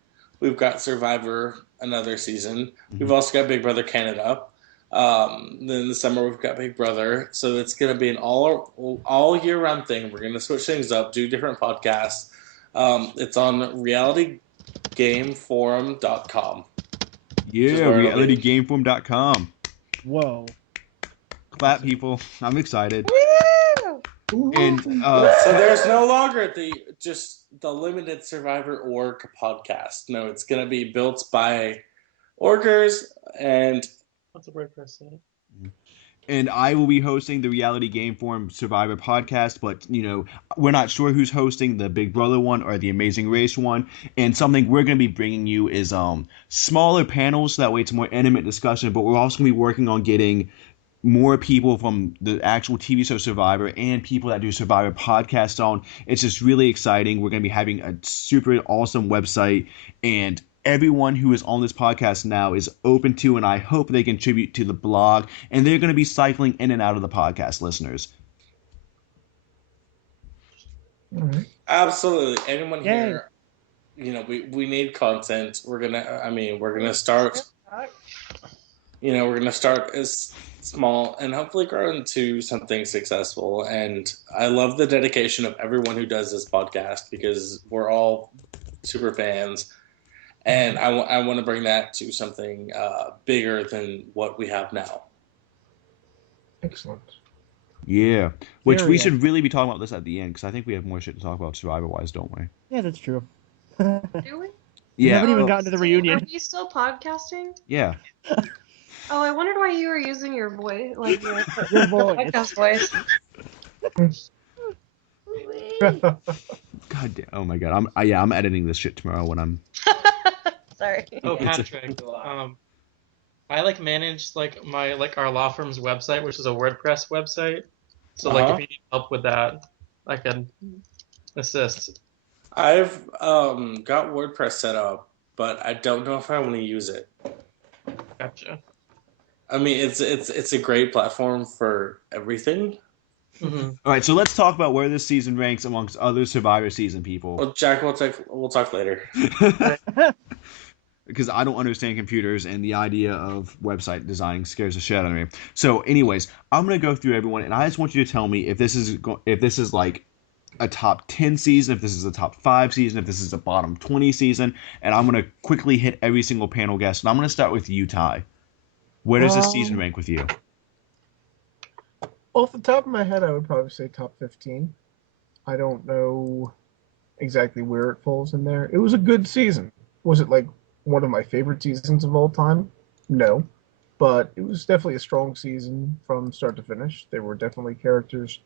We've got Survivor another season. We've also got Big Brother Canada. Then in the summer we've got Big Brother, so it's going to be an all year round thing. We're going to switch things up, do different podcasts. It's on realitygameforum.com. Yeah, realitygameforum.com. Whoa! Clap, people! I'm excited. Woo! And so there's no longer just the limited Survivor Org podcast. No, it's going to be built by orgers and. What's the word for it? And I will be hosting the Reality Game Forum Survivor podcast, but, we're not sure who's hosting the Big Brother one or the Amazing Race one. And something we're going to be bringing you is smaller panels, so that way it's a more intimate discussion, but we're also going to be working on getting more people from the actual TV show Survivor and people that do Survivor podcasts on. It's just really exciting. We're going to be having a super awesome website, and everyone who is on this podcast now is open to, and I hope they contribute to the blog, and they're going to be cycling in and out of the podcast, listeners. Absolutely. Anyone here, we need content. We're going to start, we're going to start as small and hopefully grow into something successful. And I love the dedication of everyone who does this podcast because we're all super fans. And I want to bring that to something bigger than what we have now. Excellent. Yeah, which we Very should really be talking about this at the end because I think we have more shit to talk about Survivor-wise, don't we? Yeah, that's true. Do we? Yeah. haven't even Oh, gotten to the Are reunion. we still podcasting? Yeah. Oh, I wondered why you were using your voice, like your Your voice. podcast voice. God damn. Oh my god. I'm editing this shit tomorrow when I'm. Sorry. Oh, It's a- Patrick. I like manage like my our law firm's website, which is a WordPress website. So like if you need help with that, I can assist. I've got WordPress set up, but I don't know if I want to use it. Gotcha. I mean, it's a great platform for everything. Mm-hmm. All right, so let's talk about where this season ranks amongst other Survivor season people. Well, Jack, we'll talk later. Because I don't understand computers and the idea of website design scares the shit out of me. So, anyways, I'm gonna go through everyone, and I just want you to tell me if this is like a top 10 season, if this is a top 5 season, if this is a bottom 20 season, and I'm gonna quickly hit every single panel guest. And I'm gonna start with you, Ty. Where does this season rank with you? Off the top of my head, I would probably say top 15. I don't know exactly where it falls in there. It was a good season. Was it like one of my favorite seasons of all time? No. But it was definitely a strong season from start to finish. There were definitely characters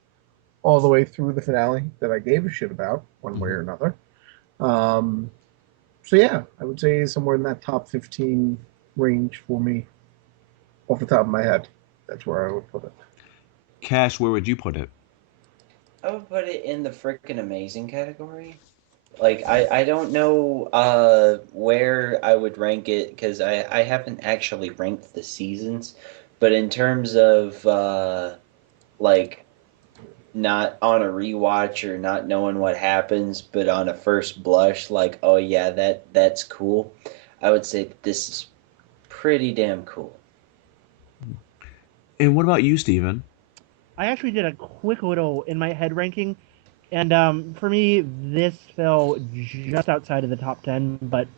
all the way through the finale that I gave a shit about, one way or another. So yeah, I would say somewhere in that top 15 range for me. Off the top of my head, that's where I would put it. Cash, where would you put it? I would put it in the frickin' amazing category. Like, I don't know where I would rank it, because I haven't actually ranked the seasons. But in terms of, like, not on a rewatch or not knowing what happens, but on a first blush, like, oh yeah, that's cool, I would say that this is pretty damn cool. And what about you, Steven? I actually did a quick little in my head ranking, and for me, this fell just outside of the top 10, but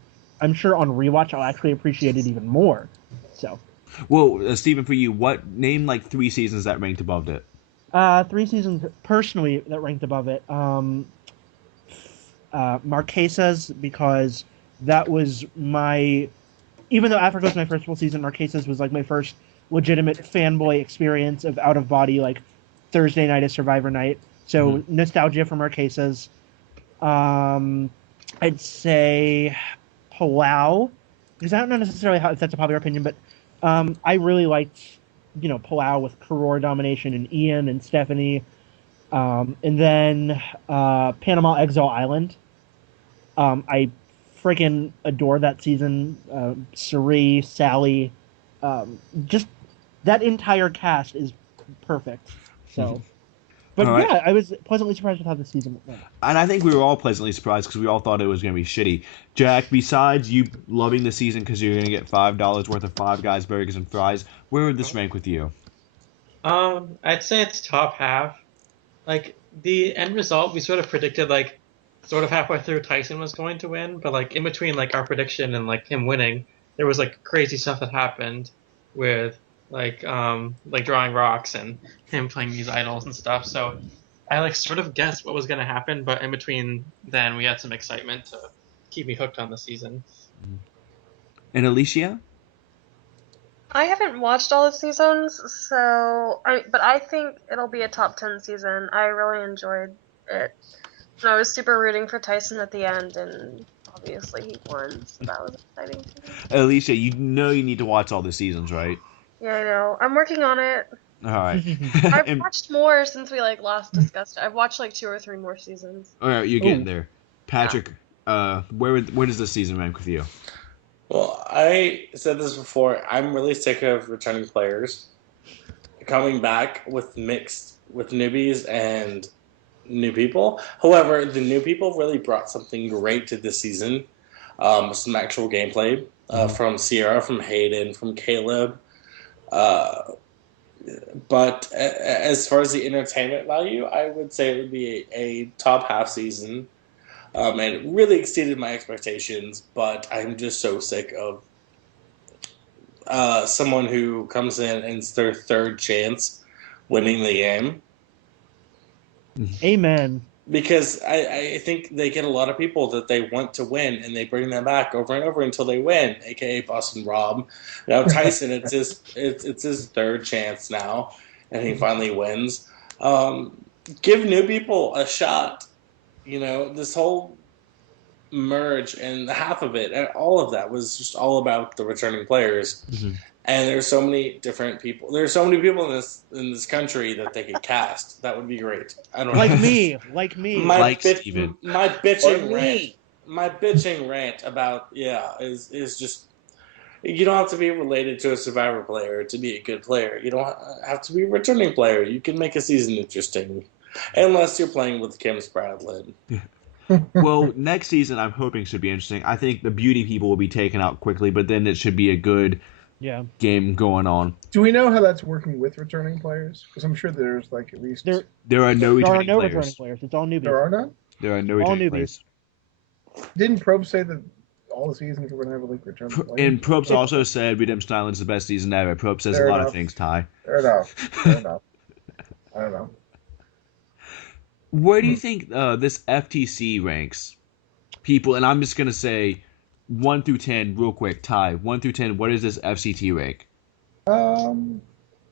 I'm sure on rewatch I'll actually appreciate it even more. So, Well, Steven, for you, name like 3 seasons that ranked above it? 3 seasons personally that ranked above it. Marquesas, because that was even though Africa was my first full season, Marquesas was like my first legitimate fanboy experience of out of body, like Thursday night as Survivor night. So nostalgia for Marquesas. I'd say Palau, because I don't know necessarily if that's a popular opinion, but I really liked, Palau with Karor domination and Ian and Stephanie, and then Panama Exile Island. I freaking adore that season. Suri, Sally, just that entire cast is perfect. So, but All right. yeah, I was pleasantly surprised with how the season went. And I think we were all pleasantly surprised because we all thought it was going to be shitty. Jack, besides you loving the season because you're going to get $5 worth of Five Guys burgers and fries, where would this rank with you? I'd say it's top half. Like the end result, we sort of predicted like sort of halfway through Tyson was going to win, but like in between like our prediction and like him winning, there was like crazy stuff that happened with like drawing rocks and him playing these idols and stuff. So I like sort of guessed what was going to happen, but in between then we had some excitement to keep me hooked on the season. And Alicia? I haven't watched all the seasons, but I think it'll be a top 10 season. I really enjoyed it. And I was super rooting for Tyson at the end, and obviously he won, so that was exciting to me. Alicia, you know you need to watch all the seasons, right? Yeah, I know. I'm working on it. All right. I've watched more since we last discussed it. I've watched 2 or 3 more seasons. All right, you're getting there. Patrick, where does this season rank with you? Well, I said this before. I'm really sick of returning players coming back with newbies and new people. However, the new people really brought something great to this season. Some actual gameplay from Sierra, from Hayden, from Caleb. But as far as the entertainment value, I would say it would be a top half season. And it really exceeded my expectations, but I'm just so sick of someone who comes in and it's their third chance winning the game. Amen. Because I think they get a lot of people that they want to win, and they bring them back over and over until they win, aka Boston Rob. Now Tyson, it's his third chance now, and he finally wins. Give new people a shot. This whole merge and half of it, and all of that was just all about the returning players. Mm-hmm. And there's so many different people. There's so many people in this country that they could cast. That would be great. I don't know. Like me. My Steven. bitching rant about is just, you don't have to be related to a Survivor player to be a good player. You don't have to be a returning player. You can make a season interesting, unless you're playing with Kim Spradlin. Well, next season I'm hoping should be interesting. I think the beauty people will be taken out quickly, but then it should be a good game going on. Do we know how that's working with returning players? Because I'm sure there's like at least there are no returning players. Returning players. It's all newbies. There are none? There are no returning players. Didn't Probe say that all the seasons were going to have a like returning players? And Probe's also said Redemption Island's the best season ever. Probe says a lot of things, Ty. Fair enough. I don't know. Where do you think this FTC ranks people? And I'm just going to say 1 through 10 real quick. Ty, 1 through 10, what is this FCT rank?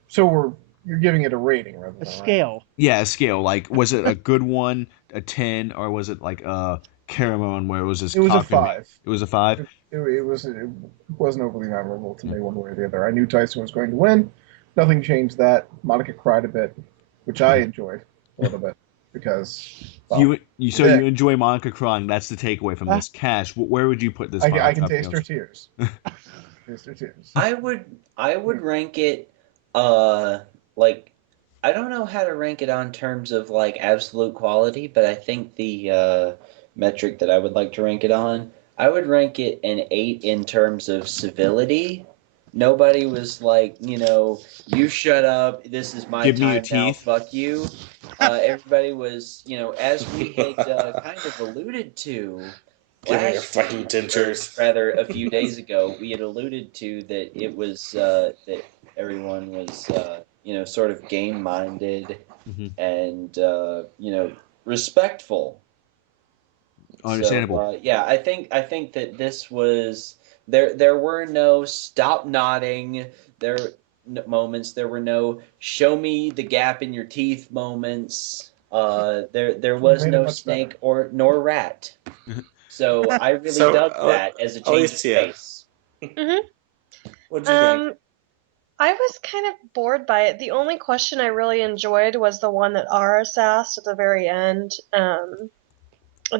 So you're giving it a rating rather than a scale. Right? Yeah, a scale. Like, was it a good one, a 10, or was it like a Caramon where it was just... It was a 5. It was a 5? It wasn't overly memorable to me one way or the other. I knew Tyson was going to win. Nothing changed that. Monica cried a bit, which I enjoyed a little bit. Because you enjoy Monica crying. That's the takeaway from this. Cash, where would you put this? I can taste her tears. Taste her tears. I would rank it like, I don't know how to rank it on terms of like absolute quality, but I think the metric that I would like to rank it on, I would rank it an 8 in terms of civility. Nobody was like, you shut up, this is my Give time me your now, teeth. fuck you. Everybody was, as we had kind of alluded to Give me your fucking dentures. rather a few days ago, we had alluded to that it was, that everyone was, sort of game-minded and, respectful. Understandable. So, I think that this was... There were no stop nodding moments. There were no show me the gap in your teeth moments. There was no snake nor rat. So I really dug that as a change of pace. What'd you think? I was kind of bored by it. The only question I really enjoyed was the one that Aris asked at the very end. And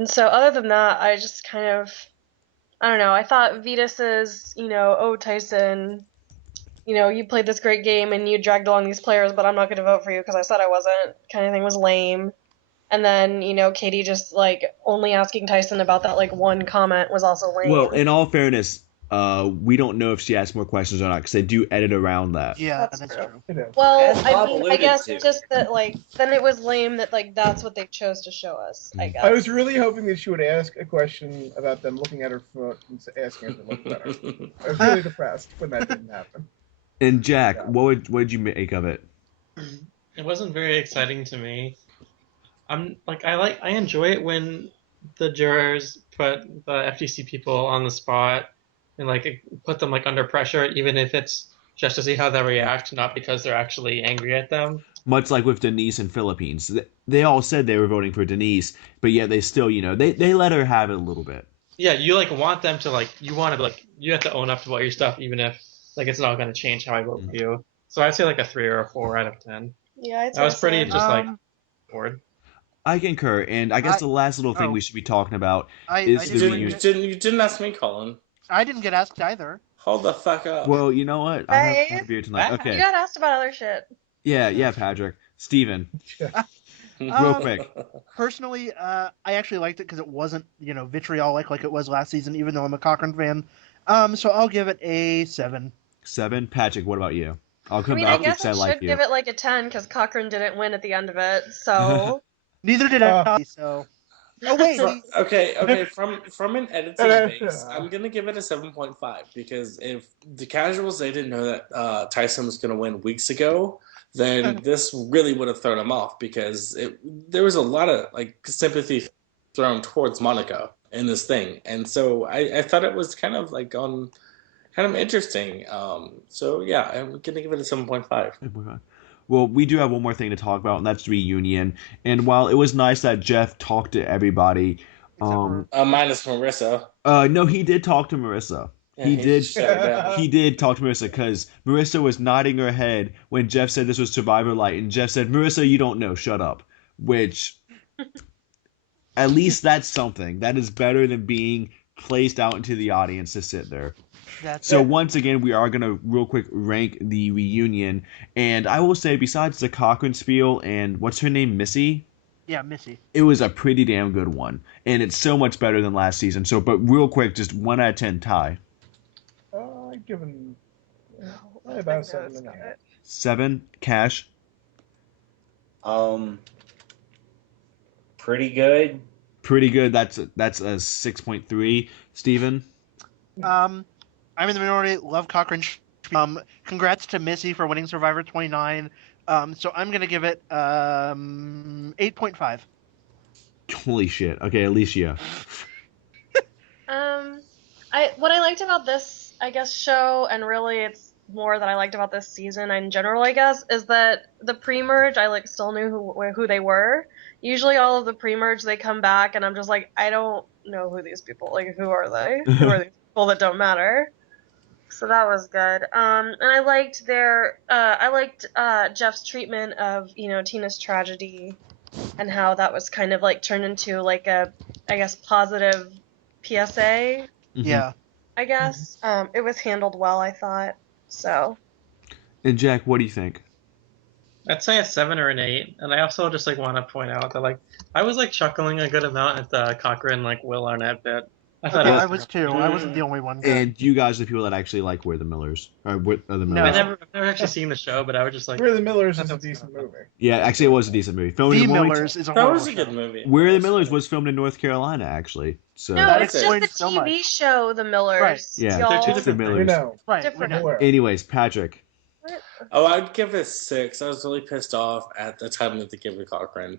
so other than that, I just kind of... I don't know. I thought Vitas's, Tyson, you played this great game and you dragged along these players, but I'm not going to vote for you because I said I wasn't, kind of thing was lame. And then, Katie just, only asking Tyson about that, one comment was also lame. Well, in all fairness, we don't know if she asked more questions or not because they do edit around that. Yeah, that's true. Well, I guess just that, then it was lame that, that's what they chose to show us, I guess. I was really hoping that she would ask a question about them looking at her foot and asking her to look better. I was really depressed when that didn't happen. And Jack, what did you make of it? It wasn't very exciting to me. I enjoy it when the jurors put the FTC people on the spot and put them under pressure, even if it's just to see how they react, not because they're actually angry at them. Much like with Denise and Philippines, they all said they were voting for Denise, but yet they still, they let her have it a little bit. Yeah, you want them to you have to own up to all your stuff, even if it's not going to change how I vote for you. So I'd say a 3 or a 4 out of 10. Yeah, I'd say I was pretty so. bored. I concur, and I guess the last little thing we should be talking about is the reunion. You didn't ask me, Colin. I didn't get asked either. Hold the fuck up. Well, you know what? I have a beer tonight. Okay. You got asked about other shit. Yeah, Patrick. Steven. Real quick. Personally, I actually liked it because it wasn't, vitriolic like it was last season, even though I'm a Cochran fan. So I'll give it a 7. 7? Patrick, what about you? I'll come I back guess because I like you. give it a 10 because Cochran didn't win at the end of it, so... Neither did I, so... Oh, wait! Okay. From an editing base, I'm gonna give it a 7.5 because if the casuals they didn't know that Tyson was gonna win weeks ago, then this really would have thrown him off because there was a lot of sympathy thrown towards Monica in this thing, and so I thought it was kind of interesting. So yeah, I'm gonna give it a 7.5. Well, we do have one more thing to talk about, and that's the reunion. And while it was nice that Jeff talked to everybody, minus Marissa. No, he did talk to Marissa. Yeah, he did. shut He did talk to Marissa because Marissa was nodding her head when Jeff said this was Survivor Light, and Jeff said, "Marissa, you don't know. Shut up." Which, at least that's something. That is better than being placed out into the audience to sit there. So once again, we are going to real quick rank the reunion. And I will say, besides the Cochran spiel and what's her name, Missy? Yeah, Missy. It was a pretty damn good one. And it's so much better than last season. So, but real quick, just 1 out of 10, Ty. I'd give him about 7.5. 7, Cash? Pretty good. Pretty good. That's a 6.3. Steven? I'm in the minority. Love Cochran. Congrats to Missy for winning Survivor 29. So I'm gonna give it 8.5. Holy shit. Okay, Alicia. What I liked about this, I guess, show, and really it's more that I liked about this season in general, I guess, is that the pre-merge, I still knew who they were. Usually all of the pre-merge, they come back, and I'm just like, I don't know who these people, who are they? Who are these people that don't matter? So that was good. And I liked Jeff's treatment of, Tina's tragedy and how that was kind of turned into a, I guess, positive PSA. Yeah. I guess. It was handled well, I thought. So. And Jack, what do you think? I'd say a 7 or an 8, and I also just want to point out that I was chuckling a good amount at the Cochran Will Arnett bit. I was too. I wasn't the only one. And you guys are the people that actually like We're the Millers. Or We're the Millers. No. I've never actually seen the show, but I was just We're the Millers is a decent movie. Yeah, actually it was a decent movie. Filmed The in Millers is a That horrible was a show. good movie. We're the Millers was filmed in North Carolina, actually. So No, That it's is just it. the So TV show, The Millers. Right. Yeah, Y'all. They're two it's the different We Millers. know. Right. Different. we know. Aware. Anyways, Patrick. Oh, I'd give it a 6. I was really pissed off at the time that they gave it Cochran.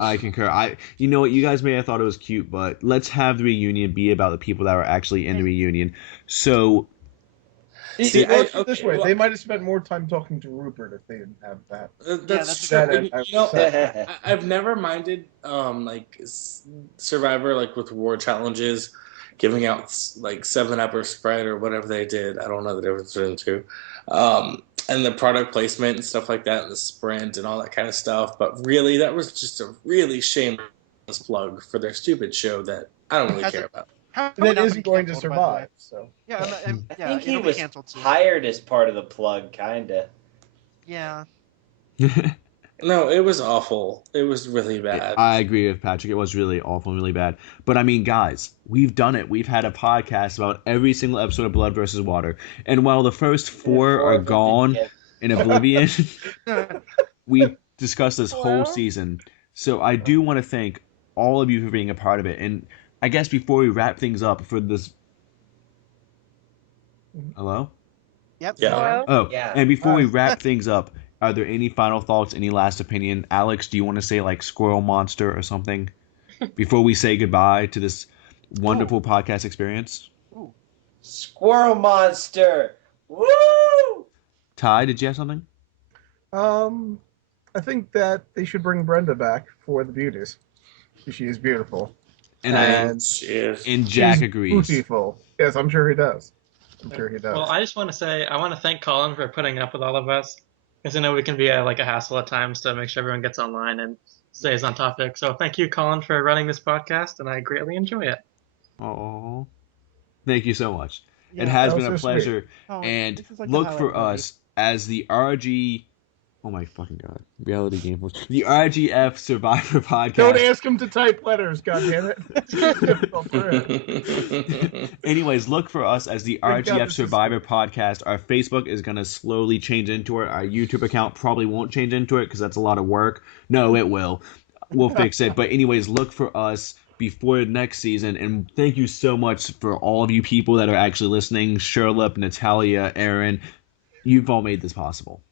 I concur. You know what? You guys may have thought it was cute, but let's have the reunion be about the people that were actually in the reunion. So, See, This way, they might have spent more time talking to Rupert if they didn't have that. That's that's true. that- I've never minded Survivor with reward challenges, giving out 7-Up or Sprite or whatever they did. I don't know the difference between the two. And the product placement and stuff like that, and the sprint and all that kind of stuff. But really, that was just a really shameless plug for their stupid show that I don't really care about. That isn't going to survive. So Yeah, I think he it'll be was canceled soon. hired as part of the plug, kinda. Yeah. No, it was awful. It was really bad. I agree with Patrick. It was really awful and really bad. But I mean, guys, we've done it. We've had a podcast about every single episode of Blood versus Water. And while the first 4 are gone in oblivion, we discussed this whole season. So I do want to thank all of you for being a part of it. And I guess before we wrap things up for this... Hello? Yep. Yeah. Hello? Oh, Yeah. and before we wrap things up, are there any final thoughts, any last opinion? Alex, do you want to say Squirrel Monster or something before we say goodbye to this wonderful podcast experience? Squirrel Monster! Woo! Ty, did you have something? I think that they should bring Brenda back for the beauties. She is beautiful. And Jack she's agrees. Beautiful. Yes, I'm sure he does. Well, I just want to say, I want to thank Colin for putting up with all of us. Because I know we can be a hassle at times to make sure everyone gets online and stays on topic. So thank you, Colin, for running this podcast, and I greatly enjoy it. Oh, thank you so much. Yeah, it has that been a was so pleasure. sweet. Oh, And this is the look highlight for movie. us as the RG... Oh my fucking god. Reality Game Force. The RGF Survivor Podcast. Don't ask him to type letters, goddammit. Anyways, look for us as the Thank God RGF this is- Survivor Podcast. Our Facebook is going to slowly change into it. Our YouTube account probably won't change into it because that's a lot of work. No, it will. We'll fix it. But anyways, look for us before next season. And thank you so much for all of you people that are actually listening. Sherlip, Natalia, Aaron. You've all made this possible.